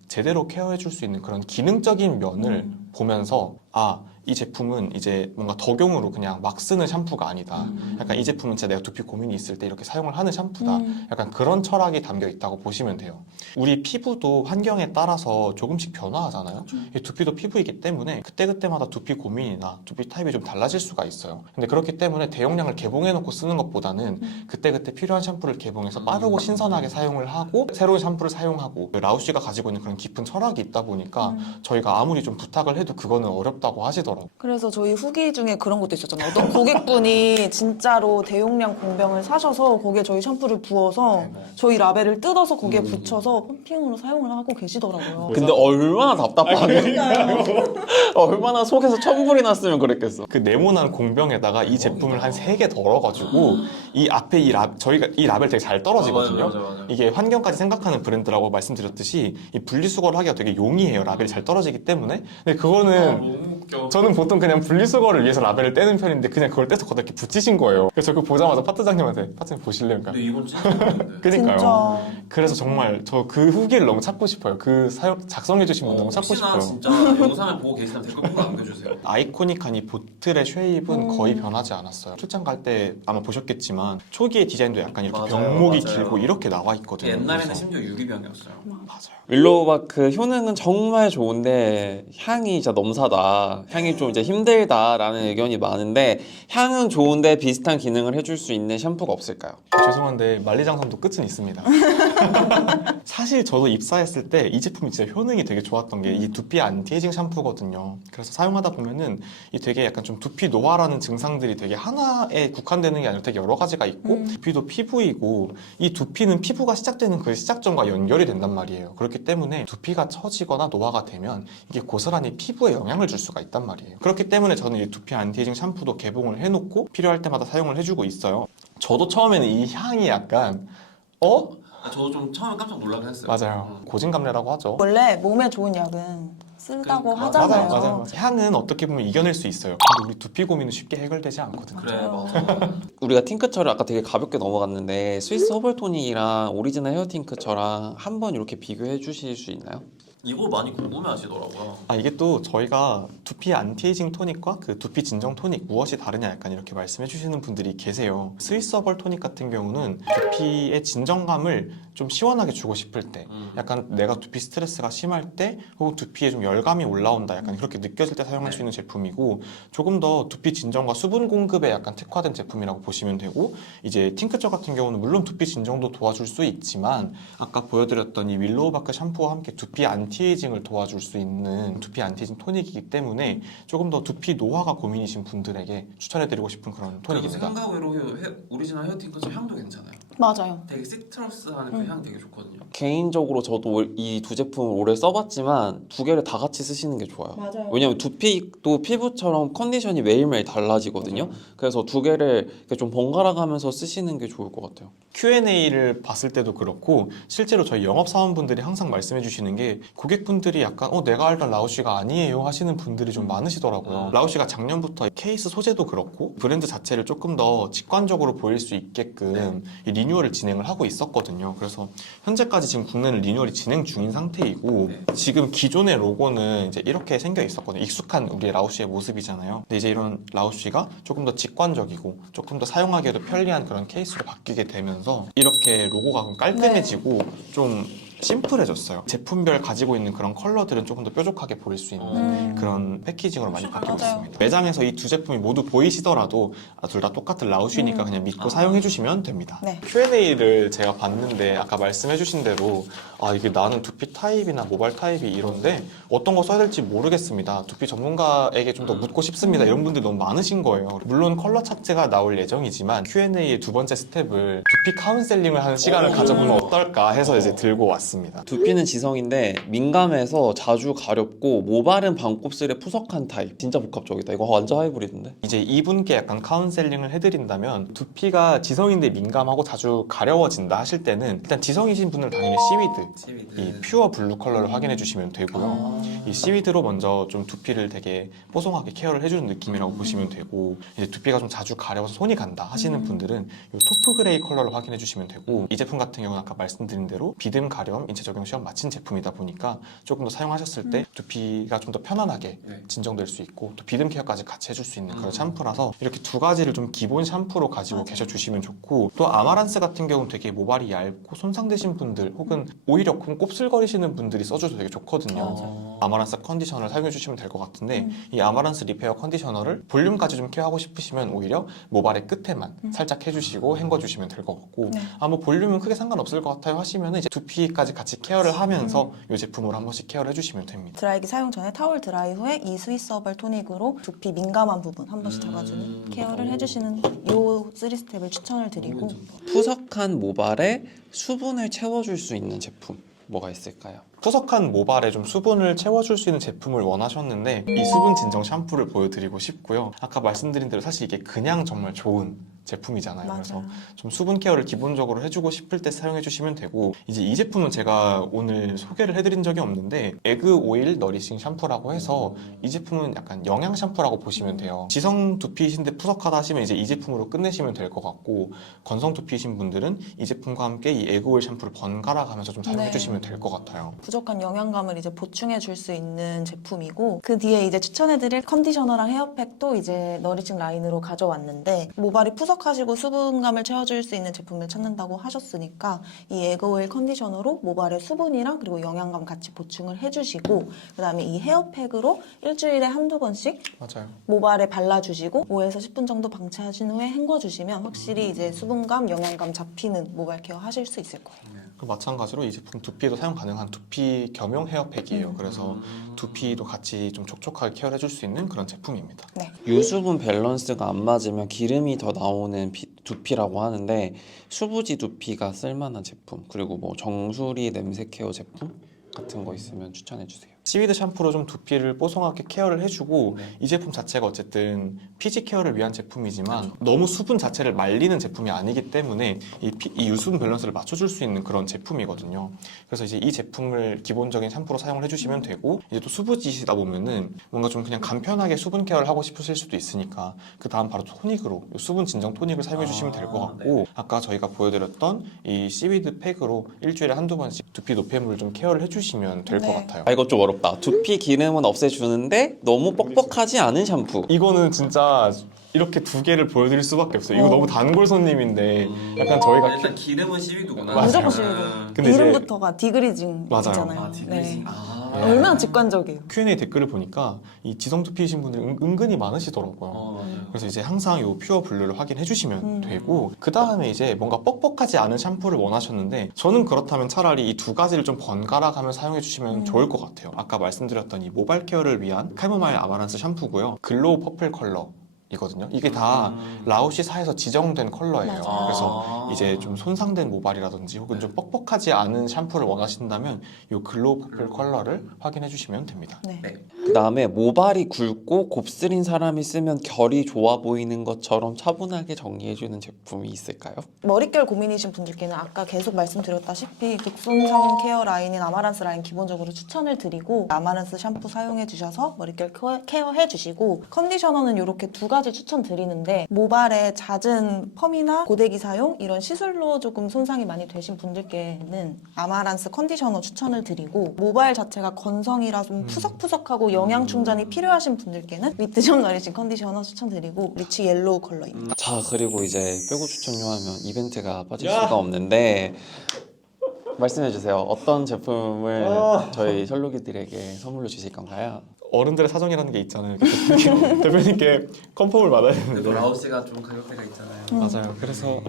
제대로 케어해 줄 수 있는 그런 기능적인 면을 보면서 아, 이 제품은 이제 뭔가 덕용으로 그냥 막 쓰는 샴푸가 아니다. 약간 이 제품은 진짜 내가 두피 고민이 있을 때 이렇게 사용을 하는 샴푸다. 약간 그런 철학이 담겨 있다고 보시면 돼요. 우리 피부도 환경에 따라서 조금씩 변화하잖아요. 이 두피도 피부이기 때문에 그때그때마다 두피 고민이나 두피 타입이 좀 달라질 수가 있어요. 근데 그렇기 때문에 대용량을 개봉해 놓고 쓰는 것보다는 그때그때 필요한 샴푸를 개봉해서 빠르고 신선하게 사용을 하고 새로운 샴푸를 사용하고 라우쉬가 가지고 있는 그런 깊은 철학이 있다 보니까 저희가 아무리 좀 부탁을 해도 그거는 어렵다고 하시더라고요. 그래서 저희 후기 중에 그런 것도 있었잖아요. 어떤 고객분이 진짜로 대용량 공병을 사셔서 거기에 저희 샴푸를 부어서 저희 라벨을 뜯어서 거기에 붙여서 펌핑으로 사용을 하고 계시더라고요. 근데 얼마나 답답하게. 얼마나 속에서 천불이 났으면 그랬겠어. 그 네모난 공병에다가 이 제품을 한 3개 덜어가지고 이 앞에 저희가 이 라벨 되게 잘 떨어지거든요. 맞아. 이게 환경까지 생각하는 브랜드라고 말씀드렸듯이 이 분리수거를 하기가 되게 용이해요. 라벨이 잘 떨어지기 때문에. 근데 그거는 너무 웃겨. 저는 보통 그냥 분리수거를 위해서 라벨을 떼는 편인데 그냥 그걸 떼서 거기다 이렇게 붙이신 거예요. 그래서 그거 보자마자 파트장님한테 파트님 보실래요? 그러니까. 근데 이건 진짜 웃긴데. 그러니까요. 진짜. 그래서 정말 저 그 후기를 너무 찾고 싶어요. 그 작성해주신 분 너무 찾고 혹시나 싶어요. 진짜 영상을 보고 계시면 댓글 꼭 남겨주세요. 아이코닉한 이 보틀의 쉐입은 거의 변하지 않았어요. 출장 갈 때 아마 보셨겠지만 초기의 디자인도 약간 이렇게 맞아요, 병목이 맞아요. 길고 이렇게 나와 있거든요. 옛날에는 그래서. 심지어 유리병이었어요. 맞아요. 윌로우바크 효능은 정말 좋은데 향이 진짜 넘사다. 향이 좀 이제 힘들다라는 의견이 많은데 향은 좋은데 비슷한 기능을 해줄 수 있는 샴푸가 없을까요? 죄송한데 만리장성도 끝은 있습니다. 사실 저도 입사했을 때 이 제품이 진짜 효능이 되게 좋았던 게 이 두피 안티에이징 샴푸거든요. 그래서 사용하다 보면은 이 되게 약간 좀 두피 노화라는 증상들이 되게 하나에 국한되는 게 아니라 되게 여러 가지가 있고 두피도 피부이고 이 두피는 피부가 시작되는 그 시작점과 연결이 된단 말이에요. 그렇기 때문에 두피가 처지거나 노화가 되면 이게 고스란히 피부에 영향을 줄 수가 있단 말이에요. 그렇기 때문에 저는 이 두피 안티에이징 샴푸도 개봉을 해놓고 필요할 때마다 사용을 해주고 있어요. 저도 처음에는 이 향이 약간 저도 좀 처음에 깜짝 놀라긴 했어요. 맞아요. 고진감래라고 하죠. 원래 몸에 좋은 약은 쓰다고 그러니까. 하잖아요. 맞아요. 향은 어떻게 보면 이겨낼 수 있어요. 근데 우리 두피 고민은 쉽게 해결되지 않거든요. 그래 맞아. 우리가 팅크처를 아까 되게 가볍게 넘어갔는데 스위스 허벌 토닉이랑 오리지널 헤어 팅크처랑 한번 이렇게 비교해 주실 수 있나요? 이거 많이 궁금해하시더라고요. 이게 또 저희가 두피 안티에이징 토닉과 그 두피 진정 토닉 무엇이 다르냐 약간 이렇게 말씀해 주시는 분들이 계세요. 스위스 허벌 토닉 같은 경우는 두피의 진정감을 좀 시원하게 주고 싶을 때 약간 내가 두피 스트레스가 심할 때 혹은 두피에 좀 열감이 올라온다 약간 그렇게 느껴질 때 사용할 수 있는 제품이고 조금 더 두피 진정과 수분 공급에 약간 특화된 제품이라고 보시면 되고 이제 팅크처 같은 경우는 물론 두피 진정도 도와줄 수 있지만 아까 보여드렸던 이 윌로우바크 샴푸와 함께 두피 안티에이징을 도와줄 수 있는 두피 안티에이징 토닉이기 때문에 조금 더 두피 노화가 고민이신 분들에게 추천해드리고 싶은 그런 그리고 토닉입니다. 생각 외로 오리지널 헤어팅크처 향도 괜찮아요. 맞아요. 되게 시트러스한 그 향 되게 좋거든요. 개인적으로 저도 이 두 제품을 오래 써봤지만 두 개를 다 같이 쓰시는 게 좋아요. 맞아요. 왜냐면 두피도 피부처럼 컨디션이 매일매일 달라지거든요. 그래서 두 개를 이렇게 좀 번갈아 가면서 쓰시는 게 좋을 것 같아요. Q&A를 봤을 때도 그렇고 실제로 저희 영업사원분들이 항상 말씀해 주시는 게 고객분들이 약간 내가 알던 라우쉬가 아니에요 하시는 분들이 좀 많으시더라고요. 라우쉬가 작년부터 케이스 소재도 그렇고 브랜드 자체를 조금 더 직관적으로 보일 수 있게끔 이 리뉴얼을 진행을 하고 있었거든요. 그래서 현재까지 지금 국내는 리뉴얼이 진행 중인 상태이고 지금 기존의 로고는 이제 이렇게 생겨 있었거든요. 익숙한 우리의 라우쉬의 모습이잖아요. 근데 이제 이런 라우쉬가 조금 더 직관적이고 조금 더 사용하기에도 편리한 그런 케이스로 바뀌게 되면서 이렇게 로고가 좀 깔끔해지고 좀 심플해졌어요. 제품별 가지고 있는 그런 컬러들은 조금 더 뾰족하게 보일 수 있는 그런 패키징으로 많이 바뀌고 맞아요. 있습니다. 매장에서 이 두 제품이 모두 보이시더라도 둘 다 똑같은 라우쉬니까 그냥 믿고 사용해 주시면 됩니다. 네. Q&A를 제가 봤는데 아까 말씀해 주신 대로 이게 나는 두피 타입이나 모발 타입이 이런데 어떤 거 써야 될지 모르겠습니다. 두피 전문가에게 좀 더 묻고 싶습니다. 이런 분들이 너무 많으신 거예요. 물론 컬러 차트가 나올 예정이지만 Q&A의 두 번째 스텝을 두피 카운셀링을 하는 시간을 가져보면 어떨까 해서 이제 들고 왔습니다. 두피는 지성인데 민감해서 자주 가렵고 모발은 반곱슬에 푸석한 타입. 진짜 복합적이다. 이거 완전 하이브리드인데. 이제 이분께 약간 카운셀링을 해드린다면 두피가 지성인데 민감하고 자주 가려워진다 하실 때는 일단 지성이신 분은 당연히 시위드 이 퓨어 블루 컬러를 확인해 주시면 되고요. 이 시위드로 먼저 좀 두피를 되게 뽀송하게 케어를 해주는 느낌이라고 보시면 되고 이제 두피가 좀 자주 가려워서 손이 간다 하시는 분들은 이 토프 그레이 컬러를 확인해 주시면 되고 이 제품 같은 경우는 아까 말씀드린 대로 비듬 가렴 인체 적용 시험 마친 제품이다 보니까 조금 더 사용하셨을 때 두피가 좀 더 편안하게 진정될 수 있고 또 비듬 케어까지 같이 해줄 수 있는 그런 샴푸라서 이렇게 두 가지를 좀 기본 샴푸로 가지고 계셔 주시면 좋고 또 아마란스 같은 경우는 되게 모발이 얇고 손상되신 분들 혹은 오히려 곱슬거리시는 분들이 써줘도 되게 좋거든요. 아마란스 컨디셔너를 사용해 주시면 될 것 같은데 이 아마란스 리페어 컨디셔너를 볼륨까지 좀 케어하고 싶으시면 오히려 모발의 끝에만 살짝 해주시고 헹궈 주시면 될 것 같고 뭐 볼륨은 크게 상관없을 것 같아요 하시면 이제 두피까지 같이 케어를 하면서 이 제품으로 한 번씩 케어를 해주시면 됩니다. 드라이기 사용 전에 타월 드라이 후에 이 스위스어벌 토닉으로 두피 민감한 부분 한 번씩 잡아주는 케어를 해주시는 요 3스텝을 추천을 드리고 푸석한 모발에 수분을 채워줄 수 있는 제품 뭐가 있을까요? 푸석한 모발에 좀 수분을 채워줄 수 있는 제품을 원하셨는데 이 수분 진정 샴푸를 보여드리고 싶고요. 아까 말씀드린 대로 사실 이게 그냥 정말 좋은 제품이잖아요. 맞아요. 그래서 좀 수분 케어를 기본적으로 해주고 싶을 때 사용해 주시면 되고 이제 이 제품은 제가 오늘 소개를 해드린 적이 없는데 에그 오일 너리싱 샴푸라고 해서 이 제품은 약간 영양 샴푸라고 보시면 돼요. 지성 두피이신데 푸석하다 하시면 이제 이 제품으로 끝내시면 될 것 같고 건성 두피이신 분들은 이 제품과 함께 이 에그 오일 샴푸를 번갈아 가면서 좀 사용해 주시면 될 것 같아요. 부족한 영양감을 이제 보충해 줄 수 있는 제품이고 그 뒤에 이제 추천해드릴 컨디셔너랑 헤어팩도 이제 너리싱 라인으로 가져왔는데 모발이 푸석하시고 수분감을 채워줄 수 있는 제품을 찾는다고 하셨으니까 이 에그오일 컨디셔너로 모발에 수분이랑 그리고 영양감 같이 보충을 해주시고 그 다음에 이 헤어팩으로 일주일에 한두 번씩 맞아요. 모발에 발라주시고 5에서 10분 정도 방치하신 후에 헹궈주시면 확실히 이제 수분감, 영양감 잡히는 모발 케어 하실 수 있을 거예요. 마찬가지로 이 제품 두피에도 사용 가능한 두피 겸용 헤어팩이에요. 그래서 두피도 같이 좀 촉촉하게 케어를 해줄 수 있는 그런 제품입니다. 네. 유수분 밸런스가 안 맞으면 기름이 더 나오는 두피라고 하는데 수부지 두피가 쓸만한 제품 그리고 뭐 정수리 냄새 케어 제품 같은 거 있으면 추천해 주세요. 시위드 샴푸로 좀 두피를 뽀송하게 케어를 해주고 이 제품 자체가 어쨌든 피지 케어를 위한 제품이지만 너무 수분 자체를 말리는 제품이 아니기 때문에 이 유수분 밸런스를 맞춰줄 수 있는 그런 제품이거든요. 그래서 이제 이 제품을 기본적인 샴푸로 사용을 해주시면 되고 이제 또 수부지시다 보면은 뭔가 좀 그냥 간편하게 수분 케어를 하고 싶으실 수도 있으니까 그 다음 바로 토닉으로 수분 진정 토닉을 사용해 주시면 될 것 같고 아까 저희가 보여드렸던 이 시위드 팩으로 일주일에 한두 번씩 두피 노폐물을 좀 케어를 해주시면 될 것 같아요. 이거 좀 어렵다. 두피 기름은 없애주는데 너무 뻑뻑하지 않은 샴푸. 이거는 진짜 이렇게 두 개를 보여드릴 수밖에 없어요. 이거 너무 단골 손님인데 약간 저희가 일단 기름은 시위드구나. 맞아요. 무조건 시위드. 근데 이제- 이름부터가 디그리징 맞아요. 있잖아요. 디그리징. 네. 얼마나 직관적이에요. Q&A 댓글을 보니까 이 지성 두피이신 분들이 은근히 많으시더라고요. 맞아요. 그래서 이제 항상 이 퓨어 블루를 확인해 주시면 되고 그 다음에 이제 뭔가 뻑뻑하지 않은 샴푸를 원하셨는데 저는 그렇다면 차라리 이 두 가지를 좀 번갈아 가며 사용해 주시면 좋을 것 같아요. 아까 말씀드렸던 이 모발 케어를 위한 칼모마일 아마란스 샴푸고요. 글로우 퍼플 컬러 이거든요. 이게 다 라오시사에서 지정된 컬러예요. 맞아요. 그래서 이제 좀 손상된 모발이라든지 혹은 좀 뻑뻑하지 않은 샴푸를 원하신다면 이 글로우 퍼플 컬러를 확인해 주시면 됩니다. 네. 그 다음에 모발이 굵고 곱슬인 사람이 쓰면 결이 좋아 보이는 것처럼 차분하게 정리해주는 제품이 있을까요? 머릿결 고민이신 분들께는 아까 계속 말씀드렸다시피 극손상 케어 라인인 아마란스 라인 기본적으로 추천을 드리고 아마란스 샴푸 사용해 주셔서 머릿결 케어해 주시고 컨디셔너는 이렇게 두 가지 추천드리는데 모발에 잦은 펌이나 고데기 사용 이런 시술로 조금 손상이 많이 되신 분들께는 아마란스 컨디셔너 추천을 드리고 모발 자체가 건성이라 좀 푸석푸석하고 영양 충전이 필요하신 분들께는 위트점 너리신 컨디셔너 추천드리고 리치 옐로우 컬러입니다. 자, 그리고 이제 빼고 추천료 하면 이벤트가 빠질 수가 없는데 말씀해주세요. 어떤 제품을 저희 셜록이들에게 선물로 주실 건가요? 어른들의 사정이라는 게 있잖아요. 대표님께 컨펌을 받아야 그래도 되는데. 라오스가 좀 가격대가 있잖아요. 맞아요. 그래서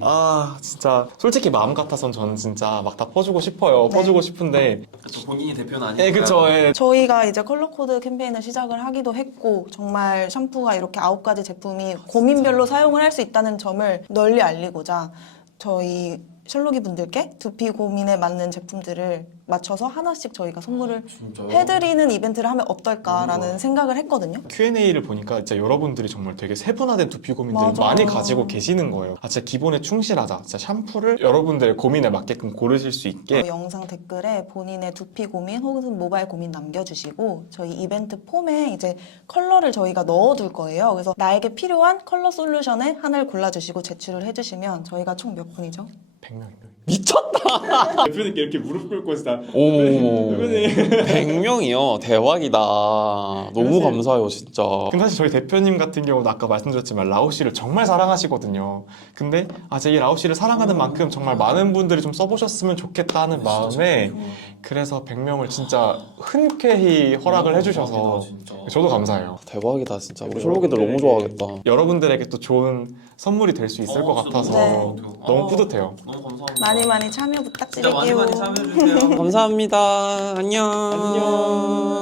진짜 솔직히 마음 같아선 저는 진짜 막 다 퍼주고 싶어요. 퍼주고 싶은데 그쵸, 본인이 대표는 아니니까. 예, 그쵸. 예. 저희가 이제 컬러 코드 캠페인을 시작을 하기도 했고 정말 샴푸가 이렇게 9가지 제품이 고민별로 사용을 할 수 있다는 점을 널리 알리고자 저희 셜록이 분들께 두피 고민에 맞는 제품들을 맞춰서 하나씩 저희가 선물을 진짜요? 해드리는 이벤트를 하면 어떨까라는 생각을 했거든요. Q&A를 보니까 진짜 여러분들이 정말 되게 세분화된 두피 고민들을 맞아. 많이 가지고 계시는 거예요. 진짜 기본에 충실하자. 진짜 샴푸를 여러분들의 고민에 맞게끔 고르실 수 있게. 영상 댓글에 본인의 두피 고민 혹은 모발 고민 남겨주시고 저희 이벤트 폼에 이제 컬러를 저희가 넣어둘 거예요. 그래서 나에게 필요한 컬러 솔루션에 하나를 골라주시고 제출을 해주시면 저희가 총 몇 분이죠? 100명이요. 미쳤다! 대표님께 이렇게 무릎 꿇고 있다. 오, 100명이요. 대박이다. 너무 감사해요, 진짜. 근데 사실 저희 대표님 같은 경우도 아까 말씀드렸지만 라오씨를 정말 사랑하시거든요. 근데 제가 이 라오씨를 사랑하는 만큼 정말 많은 분들이 좀 써보셨으면 좋겠다는 마음에 그래서 100명을 진짜 흔쾌히 허락을 해주셔서 진짜. 저도 감사해요. 대박이다, 진짜. 우리 셜록이들 너무 좋아하겠다. 여러분들에게 또 좋은 선물이 될 수 있을 것 같아서 네. 너무 뿌듯해요. 너무 감사합니다. 많이 참여 진짜 부탁드릴게요. 많이 참여해주세요. 감사합니다. 안녕.